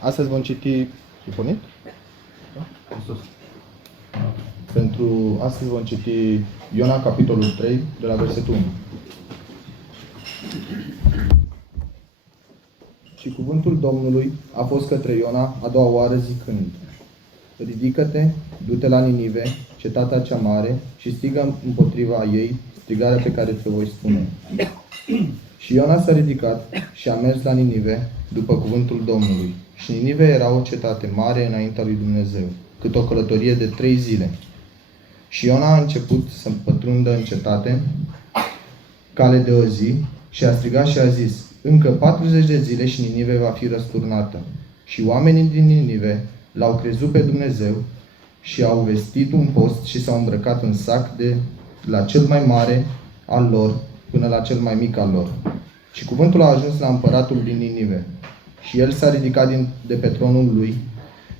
Astăzi vom citi, pornit? Da? Astăzi vom citi Iona, capitolul 3, de la versetul 1. Și cuvântul Domnului a fost către Iona a doua oară zicând: Ridică-te, du-te la Ninive, cetatea cea mare, și strigă împotriva ei strigarea pe care ți-o voi spune. Și Iona s-a ridicat și a mers la Ninive după cuvântul Domnului. Și Ninive era o cetate mare înaintea lui Dumnezeu, cât o călătorie de 3 zile. Și Iona a început să pătrundă în cetate, cale de o zi, și a strigat și a zis: Încă 40 de zile și Ninive va fi răsturnată. Și oamenii din Ninive l-au crezut pe Dumnezeu și au vestit un post și s-au îmbrăcat în sac de la cel mai mare al lor până la cel mai mic al lor. Și cuvântul a ajuns la împăratul din Ninive. Și el s-a ridicat de pe tronul lui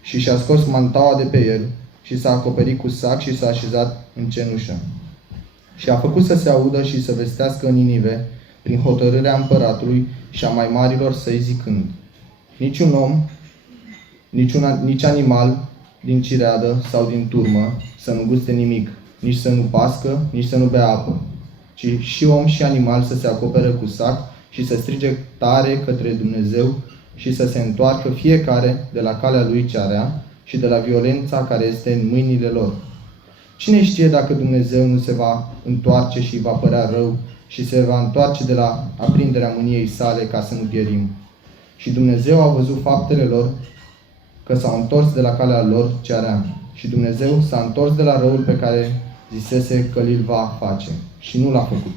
și și-a scos mantaua de pe el și s-a acoperit cu sac și s-a așezat în cenușă. Și a făcut să se audă și să vestească în Ninive, prin hotărârea împăratului și a mai marilor săi, zicând: Niciun om, nici animal din cireadă sau din turmă să nu guste nimic, nici să nu pască, nici să nu bea apă, ci și om și animal să se acopere cu sac și să strige tare către Dumnezeu și să se întoarcă fiecare de la calea lui cea rea și de la violența care este în mâinile lor. Cine știe dacă Dumnezeu nu se va întoarce și va părea rău și se va întoarce de la aprinderea mâniei sale ca să nu pierim? Și Dumnezeu a văzut faptele lor, că s-au întors de la calea lor cea rea. Și Dumnezeu s-a întors de la răul pe care zisese că îl va face. Și nu l-a făcut.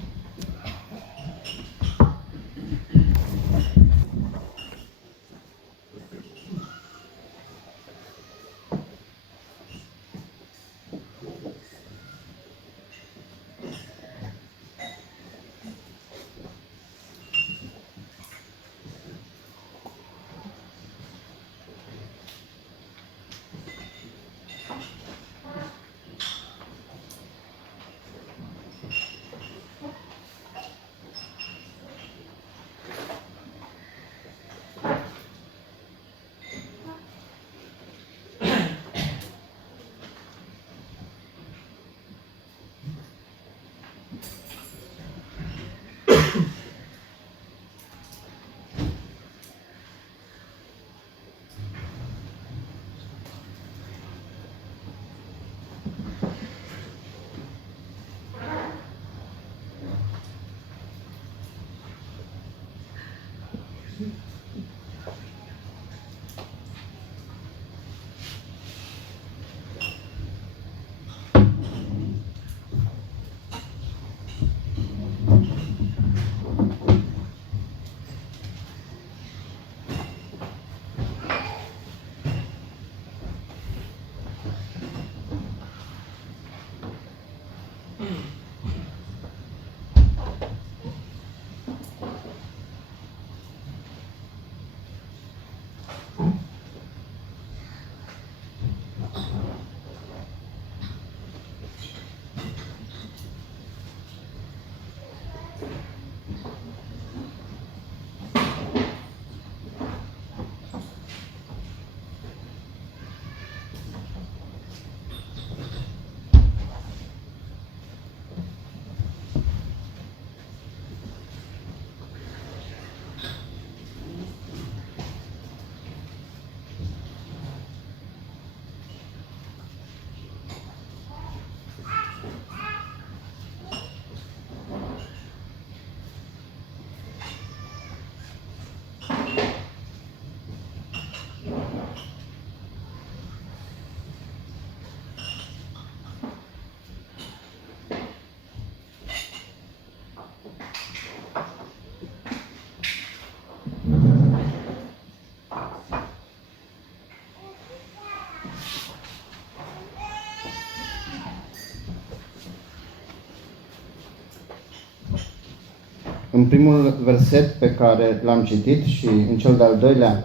În primul verset pe care l-am citit și în cel de-al doilea,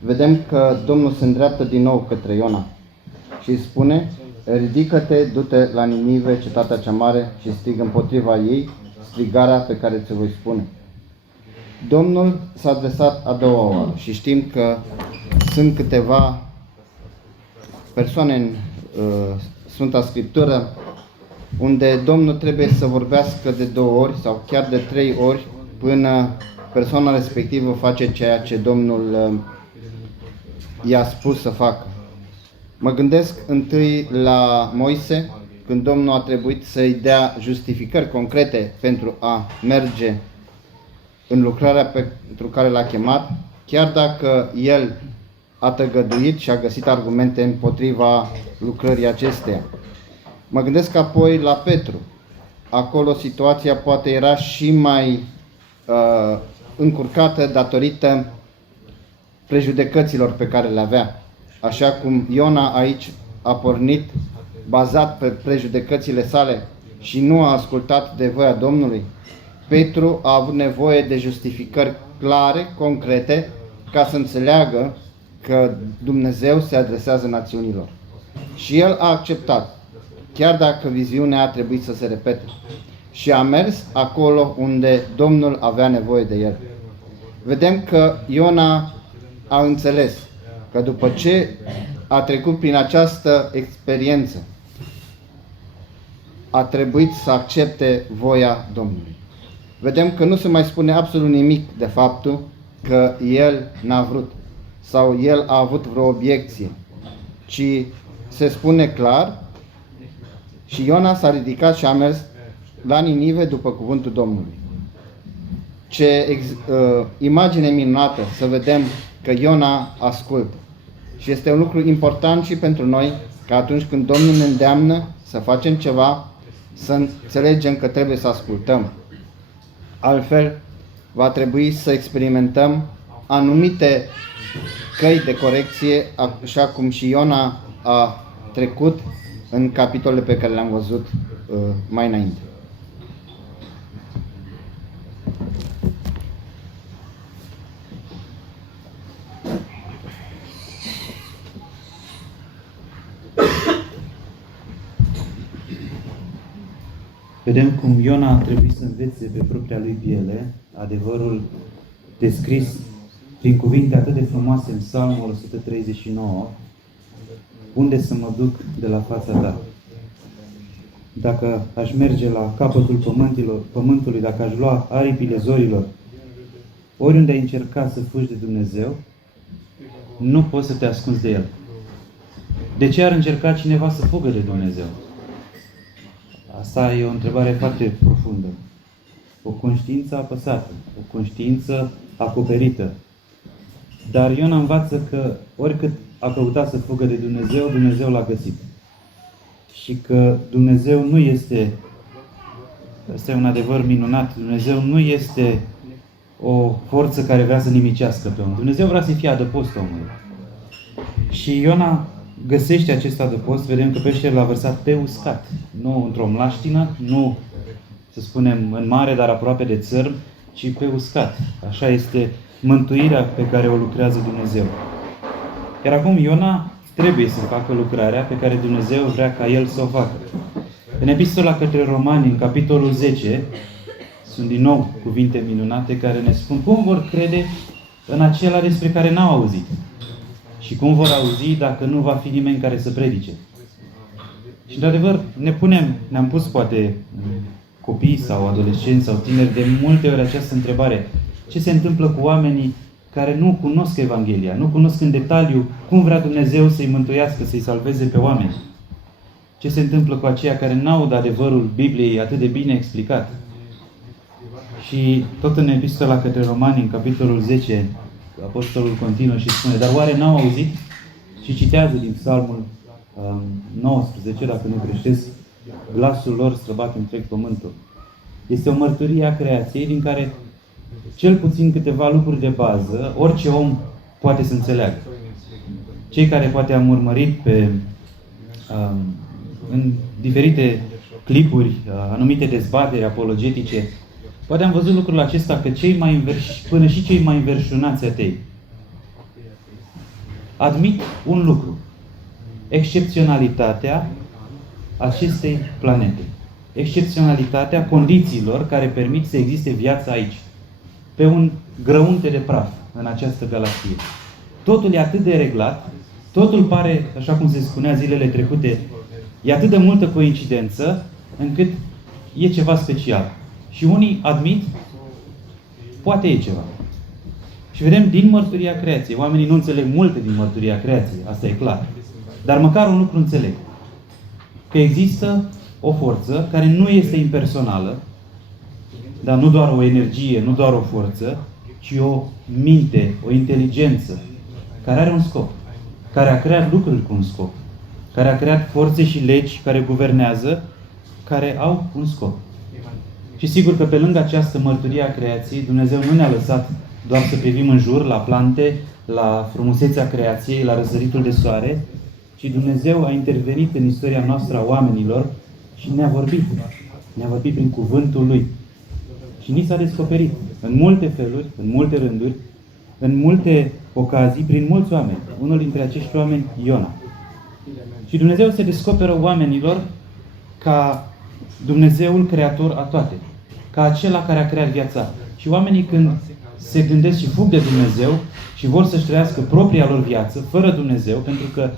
vedem că Domnul se îndreaptă din nou către Iona și îi spune: Ridică-te, du-te la Ninive, cetatea cea mare, și strigă împotriva ei strigarea pe care ți-o voi spune. Domnul s-a adresat a doua oară și știm că sunt câteva persoane în Sfânta Scriptură unde Domnul trebuie să vorbească de 2 ori sau chiar de 3 ori până persoana respectivă face ceea ce Domnul i-a spus să facă. Mă gândesc întâi la Moise, când Domnul a trebuit să-i dea justificări concrete pentru a merge în lucrarea pentru care l-a chemat, chiar dacă el a tăgăduit și a găsit argumente împotriva lucrării acesteia. Mă gândesc apoi la Petru. Acolo situația poate era și mai încurcată datorită prejudecăților pe care le avea. Așa cum Iona aici a pornit bazat pe prejudecățile sale și nu a ascultat de voia Domnului, Petru a avut nevoie de justificări clare, concrete, ca să înțeleagă că Dumnezeu se adresează națiunilor. Și el a acceptat, chiar dacă viziunea a trebuit să se repete. Și a mers acolo unde Domnul avea nevoie de el. Vedem că Iona a înțeles că după ce a trecut prin această experiență, a trebuit să accepte voia Domnului. Vedem că nu se mai spune absolut nimic de faptul că el n-a vrut sau el a avut vreo obiecție, ci se spune clar: și Iona s-a ridicat și a mers la Ninive după cuvântul Domnului. Ce imagine minunată să vedem că Iona ascultă. Și este un lucru important și pentru noi, că atunci când Domnul ne îndeamnă să facem ceva, să înțelegem că trebuie să ascultăm. Altfel, va trebui să experimentăm anumite căi de corecție, așa cum și Iona a trecut în capitolele pe care le-am văzut mai înainte. Vedem cum Iona a trebuit să învețe pe propria lui piele adevărul descris prin cuvinte atât de frumoase în Psalmul 139, unde să mă duc de la fața ta. Dacă aș merge la capătul pământului, dacă aș lua aripile zorilor, oriunde ai încerca să fugi de Dumnezeu, nu poți să te ascunzi de El. De ce ar încerca cineva să fugă de Dumnezeu? Asta e o întrebare foarte profundă. O conștiință apăsată, o conștiință acoperită. Dar Iona învață că oricât a căutat să fugă de Dumnezeu, Dumnezeu l-a găsit. Și că Dumnezeu nu este, ăsta e un adevăr minunat, Dumnezeu nu este o forță care vrea să nimicească pe om. Dumnezeu vrea să-i fie adăpost omului. Și Iona găsește acest adăpost, vedem că peștele l-a vărsat pe uscat. Nu într-o mlaștină, nu, să spunem, în mare, dar aproape de țărm, ci pe uscat. Așa este mântuirea pe care o lucrează Dumnezeu. Iar acum Iona trebuie să facă lucrarea pe care Dumnezeu vrea ca el să o facă. În Epistola către Romani, în capitolul 10, sunt din nou cuvinte minunate care ne spun cum vor crede în acela despre care n-au auzit. Și cum vor auzi dacă nu va fi nimeni care să predice. Și de adevăr ne-am pus poate copii sau adolescenți sau tineri de multe ori această întrebare: ce se întâmplă cu oamenii care nu cunosc Evanghelia, nu cunosc în detaliu cum vrea Dumnezeu să-i mântuiască, să-i salveze pe oameni? Ce se întâmplă cu aceia care n-aud adevărul Bibliei atât de bine explicat? Și tot în Epistola către Romani, în capitolul 10, Apostolul continuă și spune: dar oare n-au auzit? Și citează din Psalmul 19, dacă nu greșesc: glasul lor străbate întreg pământul. Este o mărturie a creației din care cel puțin câteva lucruri de bază orice om poate să înțeleagă. Cei care poate am urmărit în diferite clipuri anumite dezbateri apologetice, poate am văzut lucrul acesta, că până și cei mai înverșunați atei admit un lucru: excepționalitatea acestei planete. Excepționalitatea condițiilor care permit să existe viața aici. pe un grăunte de praf în această galaxie. Totul e atât de reglat, totul pare, așa cum se spunea zilele trecute, e atât de multă coincidență, încât e ceva special. Și unii admit, poate e ceva. Și vedem din mărturia creației. Oamenii nu înțeleg multe din mărturia creației, asta e clar. Dar măcar un lucru înțeleg. Că există o forță care nu este impersonală, dar nu doar o energie, nu doar o forță, ci o minte, o inteligență, care are un scop, care a creat lucruri cu un scop, care a creat forțe și legi care guvernează, care au un scop. Și sigur că pe lângă această mărturie a creației, Dumnezeu nu ne-a lăsat doar să privim în jur, la plante, la frumusețea creației, la răsăritul de soare, ci Dumnezeu a intervenit în istoria noastră a oamenilor și ne-a vorbit. Ne-a vorbit prin cuvântul Lui. Și ni s-a descoperit în multe feluri, în multe rânduri, în multe ocazii, prin mulți oameni. Unul dintre acești oameni, Iona. Și Dumnezeu se descoperă oamenilor ca Dumnezeul creator a toate. Ca acela care a creat viața. Și oamenii când se gândesc și fug de Dumnezeu și vor să-și trăiască propria lor viață, fără Dumnezeu, pentru că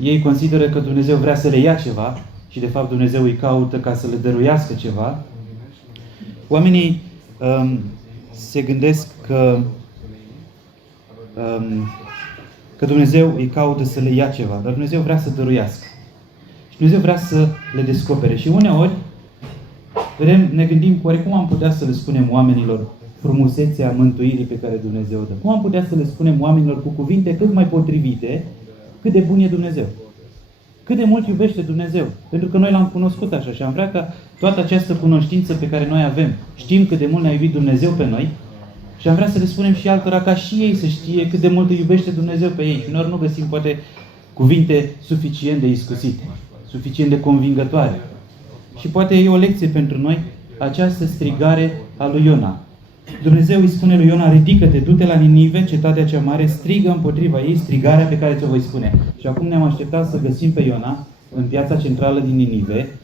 ei consideră că Dumnezeu vrea să le ia ceva și de fapt Dumnezeu îi caută ca să le dăruiască ceva, oamenii se gândesc că Dumnezeu îi caută să le ia ceva, dar Dumnezeu vrea să dăruiască. Și Dumnezeu vrea să le descopere. Și uneori, vedem, ne gândim oare cum am putea să le spunem oamenilor frumusețea mântuirii pe care Dumnezeu o dă. Cum am putea să le spunem oamenilor cu cuvinte cât mai potrivite cât de bun e Dumnezeu. Cât de mult iubește Dumnezeu. Pentru că noi L-am cunoscut așa și am vrea ca toată această cunoștință pe care noi avem, știm cât de mult ne-a iubit Dumnezeu pe noi și am vrea să le spunem și altora ca și ei să știe cât de mult îi iubește Dumnezeu pe ei. Și noi nu găsim poate cuvinte suficient de iscusite, suficient de convingătoare. Și poate e o lecție pentru noi această strigare a lui Iona. Dumnezeu îi spune lui Iona, ridică-te, du-te la Ninive, cetatea cea mare, strigă împotriva ei strigarea pe care ți-o voi spune. Și acum ne-am așteptat să găsim pe Iona în piața centrală din Ninive,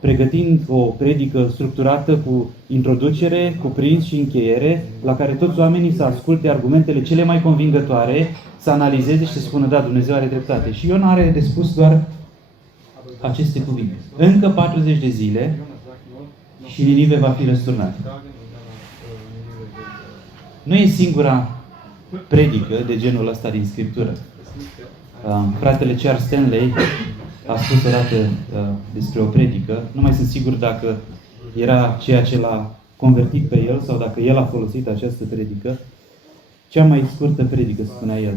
pregătind o predică structurată cu introducere, cuprins și încheiere, la care toți oamenii să asculte argumentele cele mai convingătoare, să analizeze și să spună, da, Dumnezeu are dreptate. Și Iona are de spus doar aceste cuvinte. Încă 40 de zile și Ninive va fi răsturnat. Nu e singura predică de genul ăsta din Scriptură. Fratele Charles Stanley a spus odată despre o predică. Nu mai sunt sigur dacă era ceea ce l-a convertit pe el sau dacă el a folosit această predică. Cea mai scurtă predică, spunea el.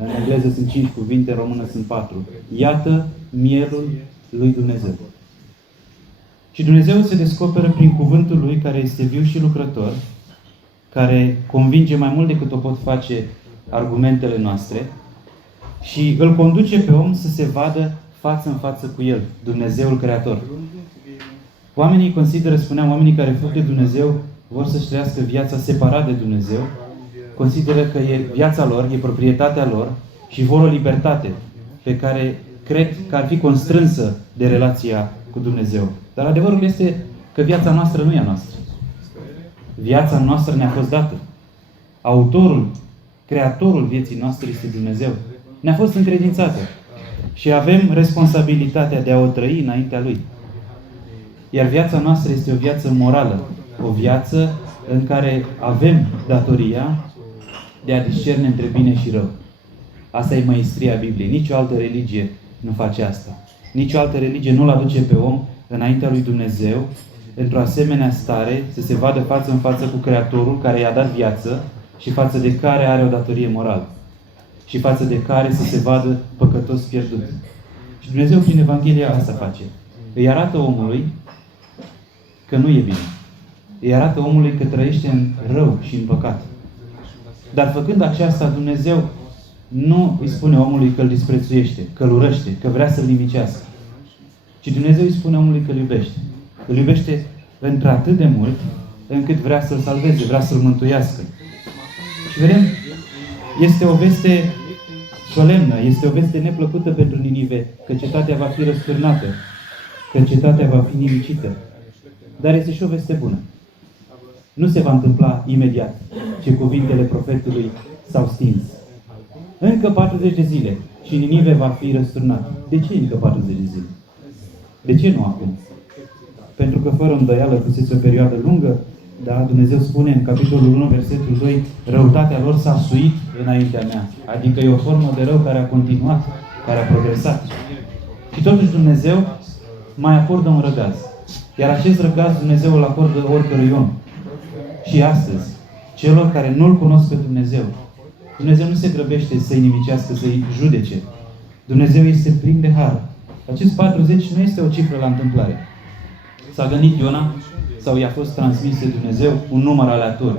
În engleză sunt 5 cuvinte, în română sunt 4. Iată mielul lui Dumnezeu. Și Dumnezeu se descoperă prin cuvântul Lui, care este viu și lucrător, care convinge mai mult decât o pot face argumentele noastre și îl conduce pe om să se vadă față în față cu El, Dumnezeul Creator. Oamenii consideră, spuneam, oamenii care fug de Dumnezeu vor să-și trăiască viața separat de Dumnezeu, consideră că e viața lor, e proprietatea lor și vor o libertate pe care cred că ar fi constrânsă de relația cu Dumnezeu. Dar adevărul este că viața noastră nu e a noastră. Viața noastră ne-a fost dată. Autorul, creatorul vieții noastre este Dumnezeu. Ne-a fost încredințată. Și avem responsabilitatea de a o trăi înaintea Lui. Iar viața noastră este o viață morală. O viață în care avem datoria de a discerne între bine și rău. Asta e măestria Bibliei. Nici o altă religie nu face asta. Nici o altă religie nu-L aduce pe om înaintea lui Dumnezeu într-o asemenea stare să se vadă față în față cu Creatorul care i-a dat viață și față de care are o datorie morală și față de care să se vadă păcătos pierdut. Și Dumnezeu prin Evanghelia asta face. Îi arată omului că nu e bine. Îi arată omului că trăiește în rău și în păcat. Dar făcând aceasta, Dumnezeu nu îi spune omului că îl disprețuiește, că îl urăște, că vrea să-l nimicească. Ci Dumnezeu îi spune omului că îl iubește. Îl iubește într-atât de mult încât vrea să-l salveze, vrea să-l mântuiască. Și vedem, este o veste solemnă, este o veste neplăcută pentru Ninive, că cetatea va fi răsturnată, că cetatea va fi nimicită. Dar este și o veste bună. nu se va întâmpla imediat ce cuvintele profetului s-au stins. Încă 40 de zile și Ninive va fi răsturnat. De ce încă 40 de zile? De ce nu acum? Pentru că fără îndoială fusese o perioadă lungă, da, Dumnezeu spune în capitolul 1, versetul 2, răutatea lor s-a suit înaintea mea. Adică e o formă de rău care a continuat, care a progresat. Și totuși Dumnezeu mai acordă un răgaz. Iar acest răgaz Dumnezeu îl acordă oricărui om. Și astăzi, celor care nu-L cunosc pe Dumnezeu, Dumnezeu nu se grăbește să-i nimicească, să-i judece. Dumnezeu este plin de har. Acest 40 nu este o cifră la întâmplare. S-a gândit Iona sau i-a fost transmis de Dumnezeu un număr aleator.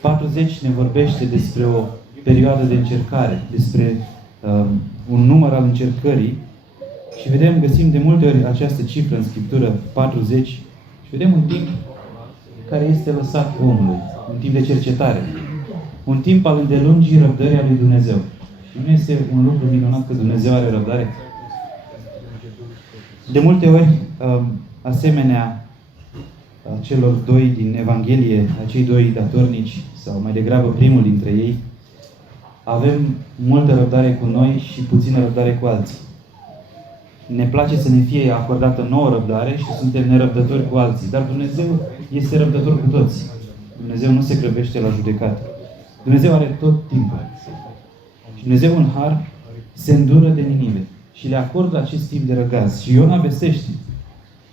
40 ne vorbește despre o perioadă de încercare, despre un număr al încercării și găsim de multe ori această cifră în Scriptură, 40, și vedem un timp care este lăsat omului, un timp de cercetare, un timp al îndelungii răbdării a lui Dumnezeu. Și nu este un lucru minunat că Dumnezeu are răbdare? De multe ori, asemenea celor doi din Evanghelie, acei doi datornici, sau mai degrabă primul dintre ei, avem multă răbdare cu noi și puțină răbdare cu alții. Ne place să ne fie acordată nouă răbdare și suntem nerăbdători cu alții. Dar Dumnezeu este răbdător cu toți. Dumnezeu nu se grăbește la judecată. Dumnezeu are tot timpul. Și Dumnezeu în har se îndură de Ninive și le acordă acest timp de răgaz. Și Iona vestește.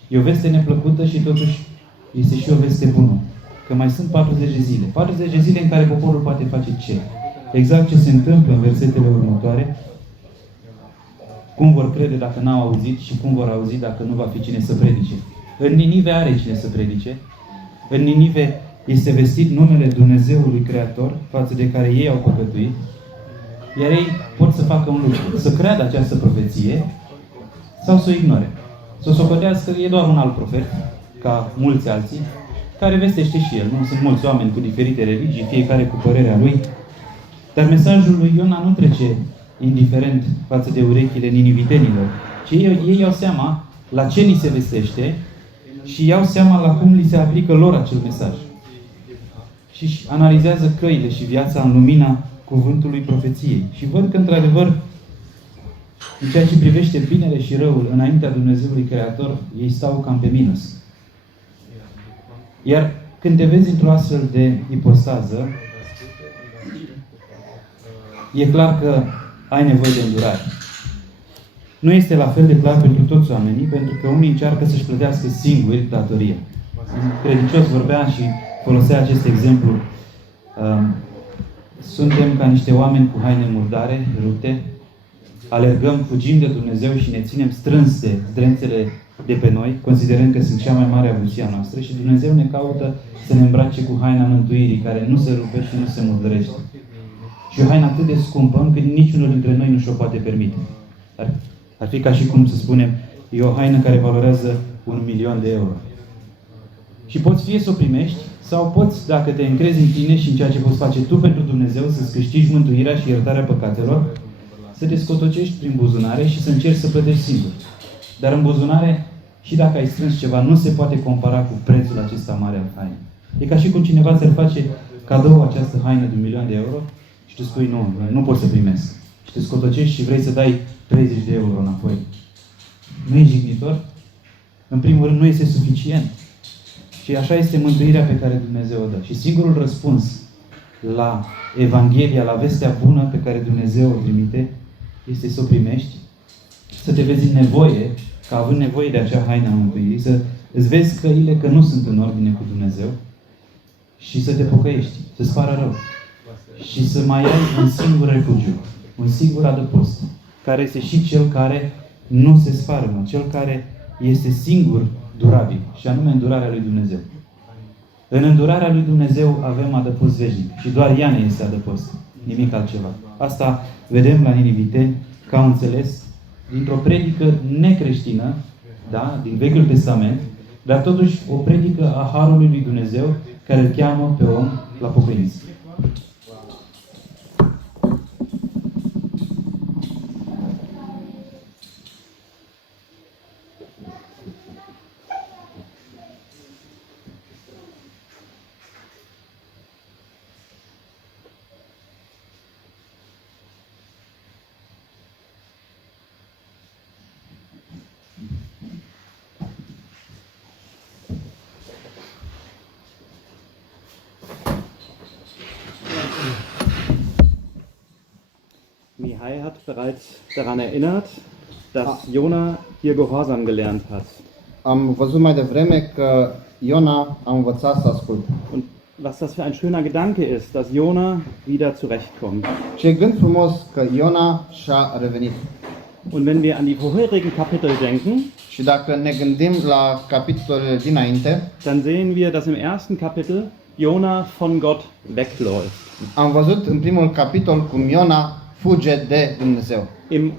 E o veste neplăcută și totuși este și o veste bună. Că mai sunt 40 de zile. 40 de zile în care poporul poate face ce? Exact ce se întâmplă în versetele următoare. Cum vor crede dacă n-au auzit și cum vor auzi dacă nu va fi cine să predice. În Ninive are cine să predice. În Ninive este vestit numele Dumnezeului Creator, față de care ei au păcătuit. Iar ei pot să facă un lucru. Să creadă această profeție sau să o ignore. Să o socotească, e doar un alt profet, ca mulți alții, care vestește și el. Nu sunt mulți oameni cu diferite religii, fiecare cu părerea lui. Dar mesajul lui Iona nu trece indiferent față de urechile ninivitenilor, ci ei iau seama la ce li se vestește și iau seama la cum li se aplică lor acel mesaj. Și analizează căile și viața în lumina cuvântului profeției. Și văd că, într-adevăr, în ceea ce privește binele și răul înaintea Dumnezeului Creator, ei stau cam pe minus. Iar când te vezi într-o astfel de ipostază, e clar că ai nevoie de îndurare. Nu este la fel de clar pentru toți oamenii, pentru că unii încearcă să-și plătească singuri datoria. Un credincios vorbea și folosea acest exemplu. Suntem ca niște oameni cu haine murdare, rupte, alergăm, fugim de Dumnezeu și ne ținem strâns de zdrențele de pe noi, considerând că sunt cea mai mare avuție a noastră și Dumnezeu ne caută să ne îmbrace cu haina mântuirii, care nu se rupe și nu se murdărește. Și o haină atât de scumpă, încât niciunul dintre noi nu și-o poate permite. Ar fi ca și cum să spunem, e o haină care valorează 1.000.000 de euro. Și poți fie să o primești, sau poți, dacă te încrezi în tine și în ceea ce poți face tu pentru Dumnezeu, să-ți câștigi mântuirea și iertarea păcatelor, să te scotocești prin buzunare și să încerci să plătești singur. Dar în buzunare, și dacă ai strâns ceva, nu se poate compara cu prețul acesta mare al hainei. E ca și cum cineva ți-ar face cadou această haină de 1.000.000 de euro și tu spui, nu pot să primesc. Și te scotocești și vrei să dai 30 de euro înapoi. Nu e jignitor? În primul rând, nu este suficient. Și așa este mântuirea pe care Dumnezeu o dă. Și singurul răspuns la Evanghelia, la vestea bună pe care Dumnezeu o trimite, este să o primești, să te vezi în nevoie, ca având nevoie de acea haină a mântuirii, să îți vezi căile că nu sunt în ordine cu Dumnezeu și să te pocăiești, să-ți pară rău. Și să mai ai un singur refugiu, un singur adăpost, care este și cel care nu se sparmă, cel care este singur durabil, și anume îndurarea lui Dumnezeu. În îndurarea lui Dumnezeu avem adăpost veșnic și doar ea ne este adăpost, nimic altceva. Asta vedem la niniviteni că au înțeles dintr-o predică necreștină, da, din Vechiul Testament, dar totuși o predică a Harului lui Dumnezeu care îl cheamă pe om la pocăință. Kai hat bereits daran erinnert, dass Jona hier Gehorsam gelernt hat. Am văzut mai devreme că Iona a învățat să asculte. Und was das für ein schöner Gedanke ist, dass Jona wieder zurechtkommt. Ce gând frumos că Iona și-a revenit. Und wenn wir an die vorherigen Kapitel denken, Și dacă ne gândim la capitolele dinainte, dann sehen wir, dass im ersten Kapitel Jona von Gott wegläuft. am văzut în primul capitol cum Iona fuge de Dumnezeu, Im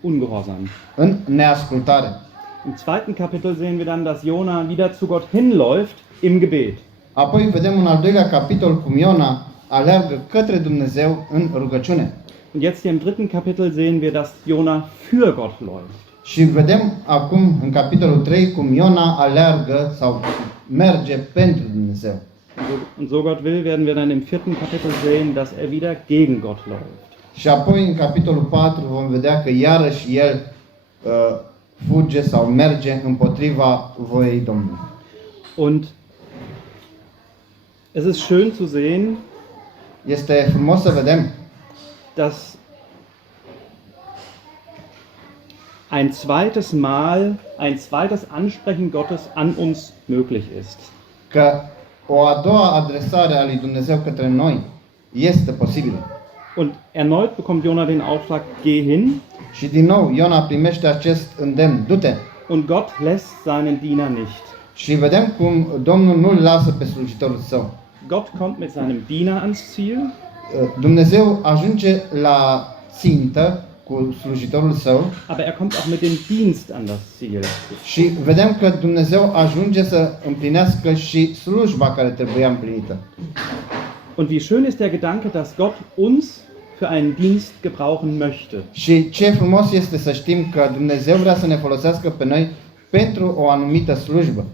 Ungehorsam. în neascultare. Im zweiten Kapitel sehen wir dann, dass Jona wieder zu Gott hinläuft im Gebet. Apoi vedem în al doilea capitol cum Iona aleargă către Dumnezeu în rugăciune. Und jetzt hier im dritten Kapitel sehen wir, dass Jona für Gott läuft. Și vedem acum în capitolul 3 cum Iona aleargă sau merge pentru Dumnezeu. Und so Gott will, werden wir dann im vierten Kapitel sehen, dass er wieder gegen Gott läuft. Și apoi în capitolul 4 vom vedea că iarăși el fuge sau merge împotriva voiei Domnului. Und es ist schön zu sehen, Este frumos să vedem dass ein zweites Mal, ein zweites Ansprechen Gottes an uns möglich ist. că o a doua adresare a lui Dumnezeu către noi este posibilă. Und erneut bekommt Jona den Auftrag, geh hin, Și din nou Iona primește acest îndemn, du-te. und Gott lässt seinen Diener nicht. Și vedem cum Domnul nu-l lasă pe slujitorul său. Gott kommt mit seinem Diener ans Ziel, Dumnezeu ajunge la țintă cu slujitorul său aber er kommt auch mit dem Dienst an das Ziel. și vedem că Dumnezeu ajunge să împlinească și slujba care trebuia împlinită. Und wie schön ist der Gedanke, dass Gott uns für einen Dienst gebrauchen möchte. Și ce frumos este să știm că Dumnezeu vrea să ne folosească pe noi pentru o anumită slujbă.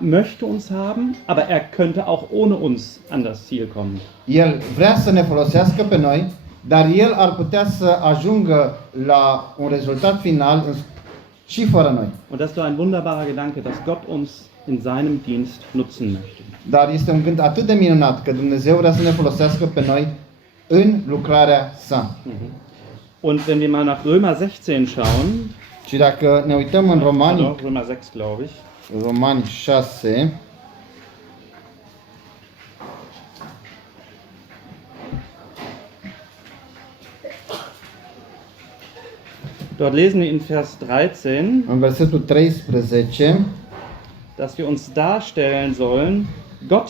Möchte uns haben, aber er könnte auch ohne uns an das Ziel kommen. El vrea să ne folosească pe noi, dar El ar putea să ajungă la un rezultat final și fără noi. Und das ist doch ein wunderbarer Gedanke, dass Gott uns in seinem Dienst nutzen möchte. Dar este un gând atât de minunat că Dumnezeu vrea să ne folosească pe noi în lucrarea sa. Und wenn wir mal nach Römer 16 schauen, Și dacă ne uităm în pardon, Römer 6 glaube ich, Romani 6, dort lesen wir in Vers 13, în versetul 13, dass wir uns darstellen sollen, Gott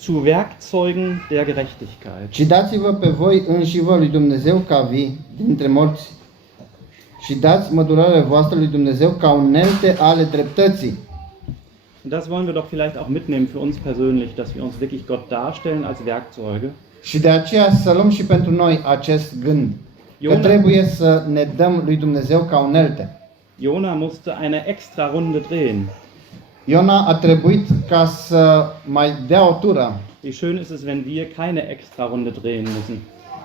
zu Werkzeugen der Gerechtigkeit. și dați-vă pe voi înșivă lui Dumnezeu ca vii dintre morți și dați mădurarea voastră lui Dumnezeu ca unelte ale dreptății. Und das wollen wir doch vielleicht auch mitnehmen für uns persönlich, dass wir uns wirklich Gott darstellen als Werkzeuge. Și de aceea să luăm și pentru noi acest gând, că Iona- trebuie să ne dăm lui Dumnezeu ca unelte. Jona musste eine extra Runde drehen. Iona a trebuit ca să mai dea o tură. Wie schön ist es, wenn wir keine extra Runde drehen müssen.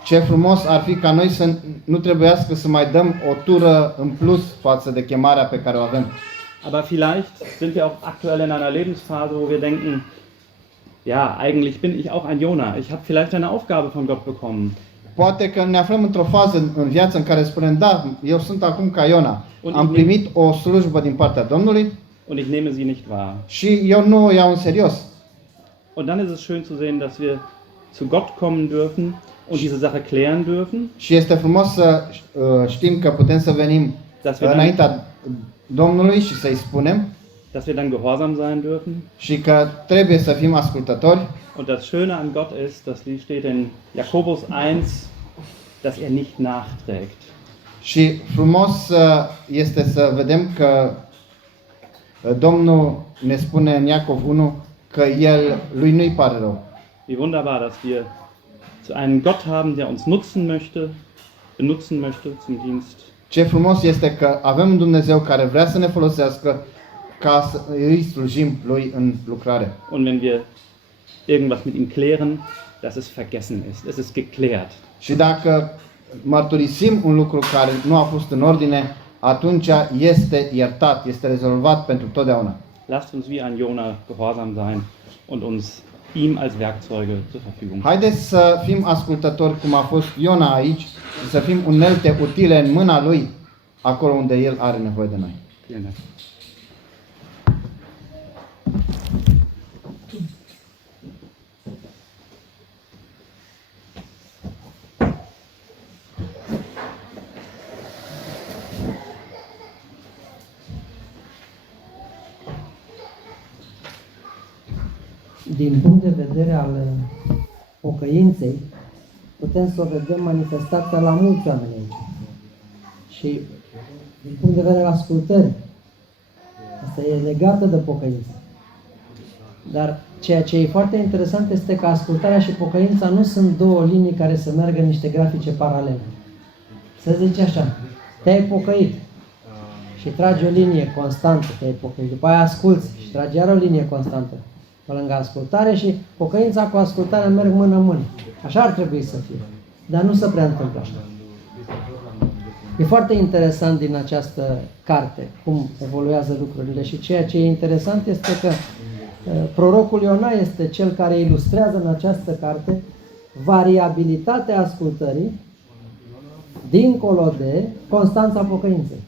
Ce frumos ar fi ca noi să nu trebuiască să mai dăm o tură în plus față de chemarea pe care o avem. Aber vielleicht sind wir auch aktuell in einer Lebensphase, wo wir denken, ja, eigentlich bin ich auch ein Jona. Ich habe vielleicht eine Aufgabe von Gott bekommen. Poate că ne aflăm într-o fază în viață în care spunem, da, eu sunt acum ca Iona. Am primit o slujbă din partea Domnului Und ich nehme sie nicht wahr. și eu nu o iau în serios. Und dann ist es schön zu sehen, dass wir zu Gott kommen dürfen und diese Sache klären dürfen. Și este frumos să știm că putem să venim înaintea Domnului și să-i spunem Dass wir dann gehorsam sein dürfen. și că trebuie să fim ascultători. Und das Schöne an Gott ist, dass wie steht in Jakobus 1, dass er nicht nachträgt. Și frumos este să vedem că Domnul ne spune în Iacov 1 că lui nu-i pare rău. Wie wunderbar, dass wir zu einem Gott haben, der uns benutzen möchte zum Dienst. Ce frumos este că avem un Dumnezeu care vrea să ne folosească ca să îi slujim lui în lucrare. Und wenn wir irgendwas mit ihm klären, dass es vergessen ist. Es ist geklärt. Și dacă mărturisim un lucru care nu a fost în ordine, atunci este iertat, este rezolvat pentru totdeauna. Lasst uns wie ein Jona gehorsam sein und uns ihm als Werkzeuge zur Verfügung. Haideți să fim ascultători cum a fost Iona aici și să fim unelte utile în mâna lui acolo unde el are nevoie de noi. Vielen Dank. Din punct de vedere al pocăinței, putem să o vedem manifestată la mulți oameni aici. Și din punct de vedere al ascultării, asta e legată de pocăință. Dar ceea ce e foarte interesant este că ascultarea și pocăința nu sunt două linii care să meargă în niște grafice paralele. Să zice așa, te-ai pocăit și tragi o linie constantă, te-ai pocăit, după aia asculți și tragi iar o linie constantă pe lângă ascultare și pocăința cu ascultarea merg mână-mână. Așa ar trebui să fie, dar nu se prea întâmplă așa. E foarte interesant din această carte cum evoluează lucrurile și ceea ce e interesant este că prorocul Iona este cel care ilustrează în această carte variabilitatea ascultării dincolo de constanța pocăinței.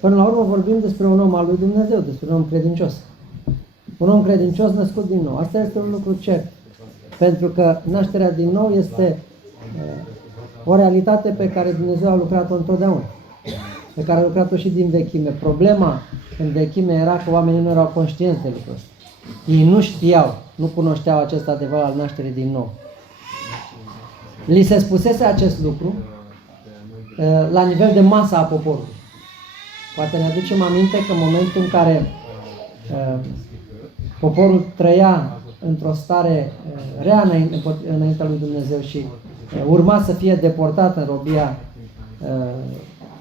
Până la urmă vorbim despre un om al lui Dumnezeu, despre un om credincios. Un om credincios născut din nou. Asta este un lucru cert. Pentru că nașterea din nou este o realitate pe care Dumnezeu a lucrat-o întotdeauna. Pe care a lucrat-o și din vechime. Problema în vechime era că oamenii nu erau conștienți de lucrul ăsta. Ei nu știau, nu cunoșteau acest adevăr al nașterii din nou. Li se spusese acest lucru la nivel de masă a poporului. Poate ne aducem aminte că în momentul în care poporul trăia într-o stare rea înaintea lui Dumnezeu și urma să fie deportat în robia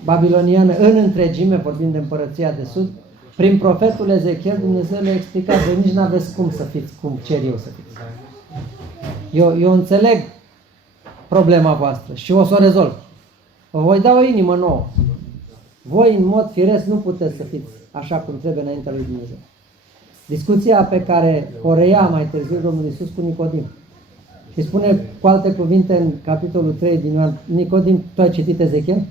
babiloniană în întregime, vorbind de împărăția de sud, prin profetul Ezechiel Dumnezeu le-a explicat: voi nici n-aveți cum să fiți cum cer eu să fiți. Eu înțeleg problema voastră și o să o rezolv. Vă voi da o inimă nouă. Voi, în mod firesc, nu puteți să fiți așa cum trebuie înaintea lui Dumnezeu. Discuția pe care o reia mai târziu Domnul Iisus cu Nicodim. Și spune cu alte cuvinte în capitolul 3 din Ioan: Nicodim, tu ai citit Ezechiel?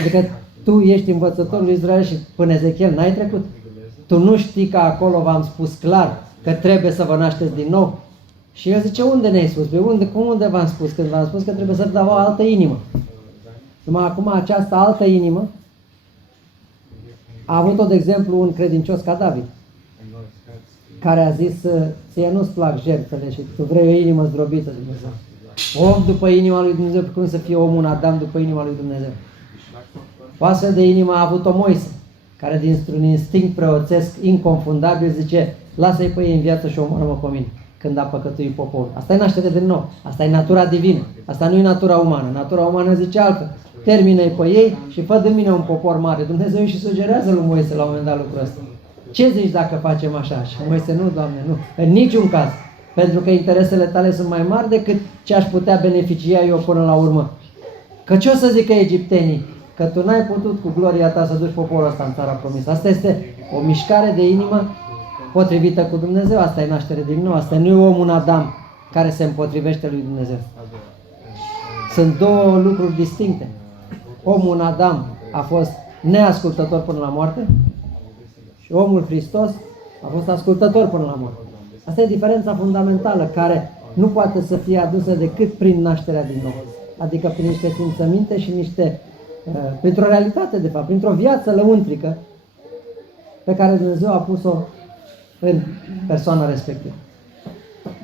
Adică tu ești învățătorul lui Israel și până Ezechiel n-ai trecut? Tu nu știi că acolo v-am spus clar că trebuie să vă nașteți din nou? Și el zice: unde ne-ai spus? Unde v-am spus? Când v-am spus că trebuie să dau o altă inimă. Numai acum această altă inimă a avut-o, de exemplu, un credincios ca David, care a zis: ție nu-ți plac jertfele și tu vrei o inimă zdrobită, Dumnezeu. Om după inima lui Dumnezeu, cum să fie omul un Adam după inima lui Dumnezeu? O astfel de inimă a avut-o Moise, care dintr-un instinct preoțesc inconfundabil zice: lasă-i pe ei în viață și omoară-mă pe mine, când a păcătuit poporul. Asta e naștere din nou, asta e natura divină, asta nu e natura umană. Natura umană zice altfel: termină-i pe ei și fă de mine un popor mare. Dumnezeu și sugerează lui Moise la un moment dat lucrul ăsta. Ce zici dacă facem așa? Și Moise: nu, Doamne, nu, în niciun caz, pentru că interesele tale sunt mai mari decât ce aș putea beneficia eu până la urmă. Că ce o să zică egiptenii? Că tu n-ai putut cu gloria ta să duci poporul ăsta în țara promisă. Asta este o mișcare de inimă potrivită cu Dumnezeu. Asta e naștere din nou. Asta nu e omul Adam care se împotrivește lui Dumnezeu. Sunt două lucruri distincte. Omul Adam a fost neascultător până la moarte și omul Hristos a fost ascultător până la moarte. Asta e diferența fundamentală care nu poate să fie adusă decât prin nașterea din nou. Adică prin niște simțăminte și printr-o realitate, de fapt, printr-o viață lăuntrică pe care Dumnezeu a pus-o în persoana respectivă.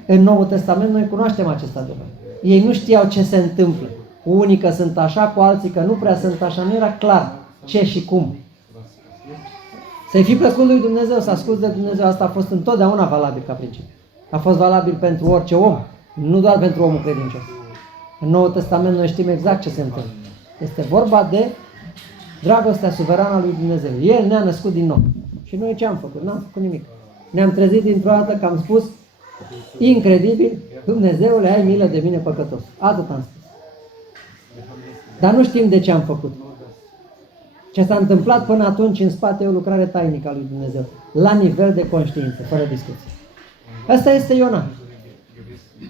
În Noul Testament noi cunoaștem acest adevăr. Ei nu știau ce se întâmplă. Cu unii că sunt așa, cu alții că nu prea sunt așa. Nu era clar ce și cum. Să-i fi plăcut lui Dumnezeu, să asculți de Dumnezeu, asta a fost întotdeauna valabil ca principiu. A fost valabil pentru orice om, nu doar pentru omul credincios. În Noul Testament noi știm exact ce se întâmplă. Este vorba de dragostea suverană a lui Dumnezeu. El ne-a născut din nou. Și noi ce am făcut? N-am făcut nimic. Ne-am trezit dintr-o dată că am spus: incredibil, Dumnezeule, ai milă de mine păcătos. Atât am spus. Dar nu știm de ce am făcut. Ce s-a întâmplat până atunci în spate e o lucrare tainică a lui Dumnezeu, la nivel de conștiință, fără discuție. Ăsta este Iona.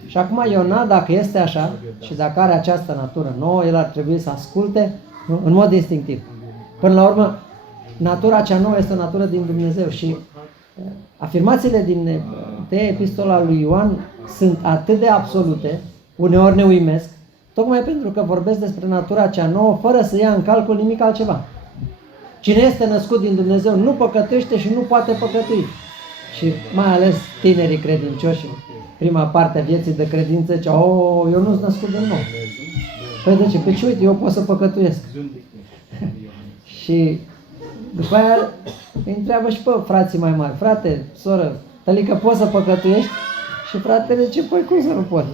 Și acum Iona, dacă este așa și dacă are această natură nouă, el ar trebui să asculte în mod instinctiv. Până la urmă, natura cea nouă este o natură din Dumnezeu și afirmațiile din epistola lui Ioan sunt atât de absolute, uneori ne uimesc, tocmai pentru că vorbesc despre natura cea nouă fără să ia în calcul nimic altceva. Cine este născut din Dumnezeu nu păcătuiește și nu poate păcătui. Și mai ales tinerii credincioși, prima parte a vieții de credință, zice, eu nu sunt născut din nou. Păi de ce? Păi uite, eu pot să păcătuiesc. Și după aia îi întreabă și pe frații mai mari, frate, soră, tălică, poți să păcătuiești? Și fratele zice, păi cum să nu pot?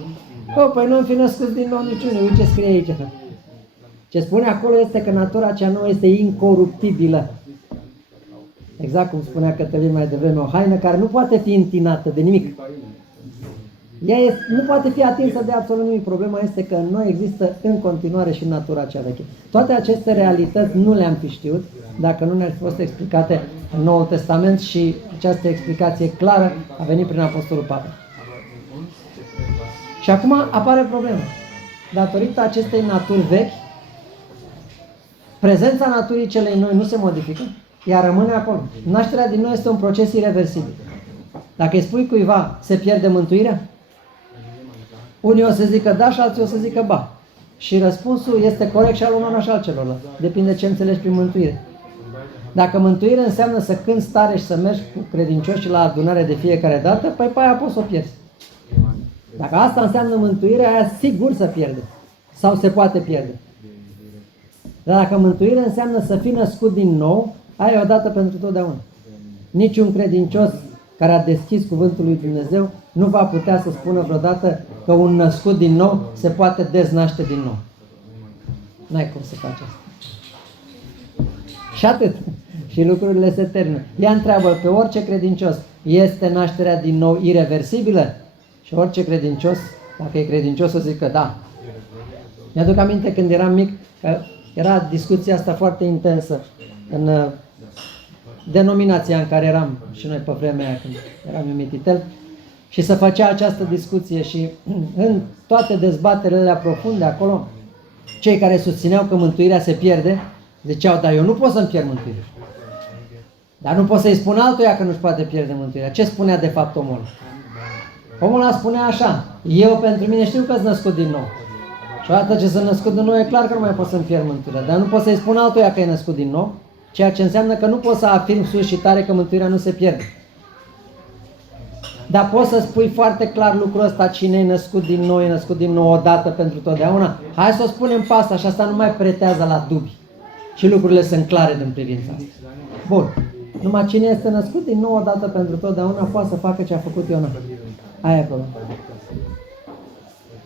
Păi nu-mi fi născut din nou niciunul, uite ce scrie aici. Ce spune acolo este că natura cea nouă este incoruptibilă. Exact cum spunea Cătălin mai devreme, o haină care nu poate fi întinată de nimic. Ea nu poate fi atinsă de absolut nimic. Problema este că în noi există în continuare și natura cea veche. Toate aceste realități nu le-am fi știut dacă nu ne-ar fi fost explicate în Noul Testament și această explicație clară a venit prin Apostolul Pavel. Și acum apare problema. Datorită acestei naturi vechi, prezența naturii celei noi nu se modifică, ea rămâne acolo. Nașterea din nou este un proces irreversibil. Dacă îi spui cuiva, se pierde mântuirea? Unii o să zică da și alții o să zică ba. Și răspunsul este corect și al unor și al celorlalți. Depinde ce înțelegi prin mântuire. Dacă mântuire înseamnă să cânți tare și să mergi cu credincioși la adunare de fiecare dată, păi pe aia poți să o pierzi. Dacă asta înseamnă mântuirea, aia sigur să pierde. Sau se poate pierde. Dar dacă mântuire înseamnă să fii născut din nou, aia e odată pentru totdeauna. Niciun credincios care a deschis cuvântul lui Dumnezeu nu va putea să spună vreodată că un născut din nou se poate deznaște din nou. N-ai cum să faci asta. Și atât. Și lucrurile se termină. Ea întreabă pe orice credincios, este nașterea din nou irreversibilă? Și orice credincios, dacă e credincios, o zică da. Mi-aduc aminte când eram mic, că era discuția asta foarte intensă în denominația în care eram și noi pe vremea aia când eram eu mititel și se făcea această discuție și în toate dezbaterile profunde acolo, cei care susțineau că mântuirea se pierde, ziceau, dar eu nu pot să-mi pierd mântuirea. Dar nu pot să-i spun altuia că nu-și poate pierde mântuirea. Ce spunea de fapt omul? Omul ăla spunea așa, eu pentru mine știu că-s născut din nou. Și odată ce sunt născut din nou, e clar că nu mai pot să-mi pierd mântuirea. Dar nu pot să-i spun altuia că e născut din nou, ceea ce înseamnă că nu pot să afirm sus și tare că mântuirea nu se pierde. Dar poți să spui foarte clar lucrul ăsta, cine e născut din nou, e născut din nou odată pentru totdeauna. Hai să o spunem pe asta și asta nu mai pretează la dubii. Și lucrurile sunt clare din privința asta. Bun. Numai cine este născut din nou odată pentru totdeauna poate să facă ce a făcut Iona. Aia e problema.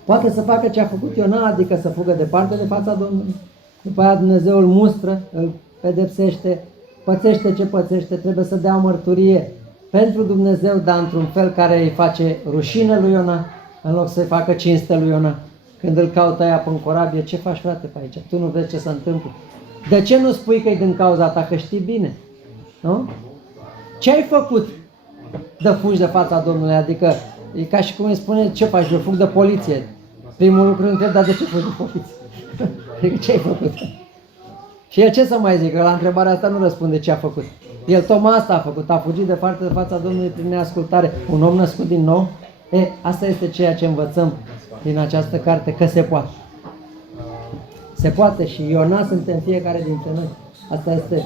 Poate să facă ce a făcut Iona, adică să fugă departe de fața Domnului. După aia Dumnezeu îl mustră, îl pedepsește, pățește ce pățește, trebuie să dea o mărturie pentru Dumnezeu, dar într-un fel care îi face rușine lui Iona, în loc să-i facă cinste lui Iona. Când îl caută aia pe corabie, ce faci, frate, pe aici? Tu nu vezi ce se întâmplă? De ce nu spui că e din cauza ta, că știi bine? Nu? Ce ai făcut de fugi de fața Domnului? Adică e ca și cum îi spune, ce faci, eu fug de poliție. Primul lucru întreb, dar de ce fugi de poliție? Adică ce ai făcut? Și el ce să mai zică? La întrebarea asta nu răspunde ce a făcut. El tocmai asta a făcut, a fugit de fața Domnului prin neascultare. Un om născut din nou? Asta este ceea ce învățăm din această carte, că se poate. Se poate și Iona suntem fiecare dintre noi. Asta este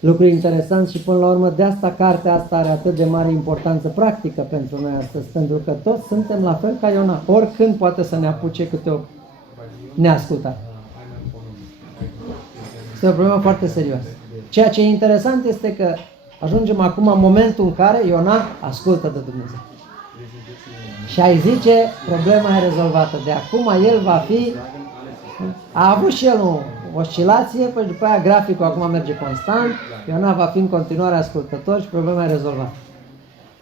lucru interesant și până la urmă de asta cartea asta are atât de mare importanță practică pentru noi astăzi, pentru că toți suntem la fel ca Iona. Oricând poate să ne apuce câte o neascultare. Este o problemă foarte serioasă. Ceea ce e interesant este că ajungem acum în momentul în care Iona ascultă de Dumnezeu. Și ai zice, problema e rezolvată. De acum el va fi... A avut și el o oscilație, păi după aia graficul acum merge constant, Iona va fi în continuare ascultător și problema e rezolvată.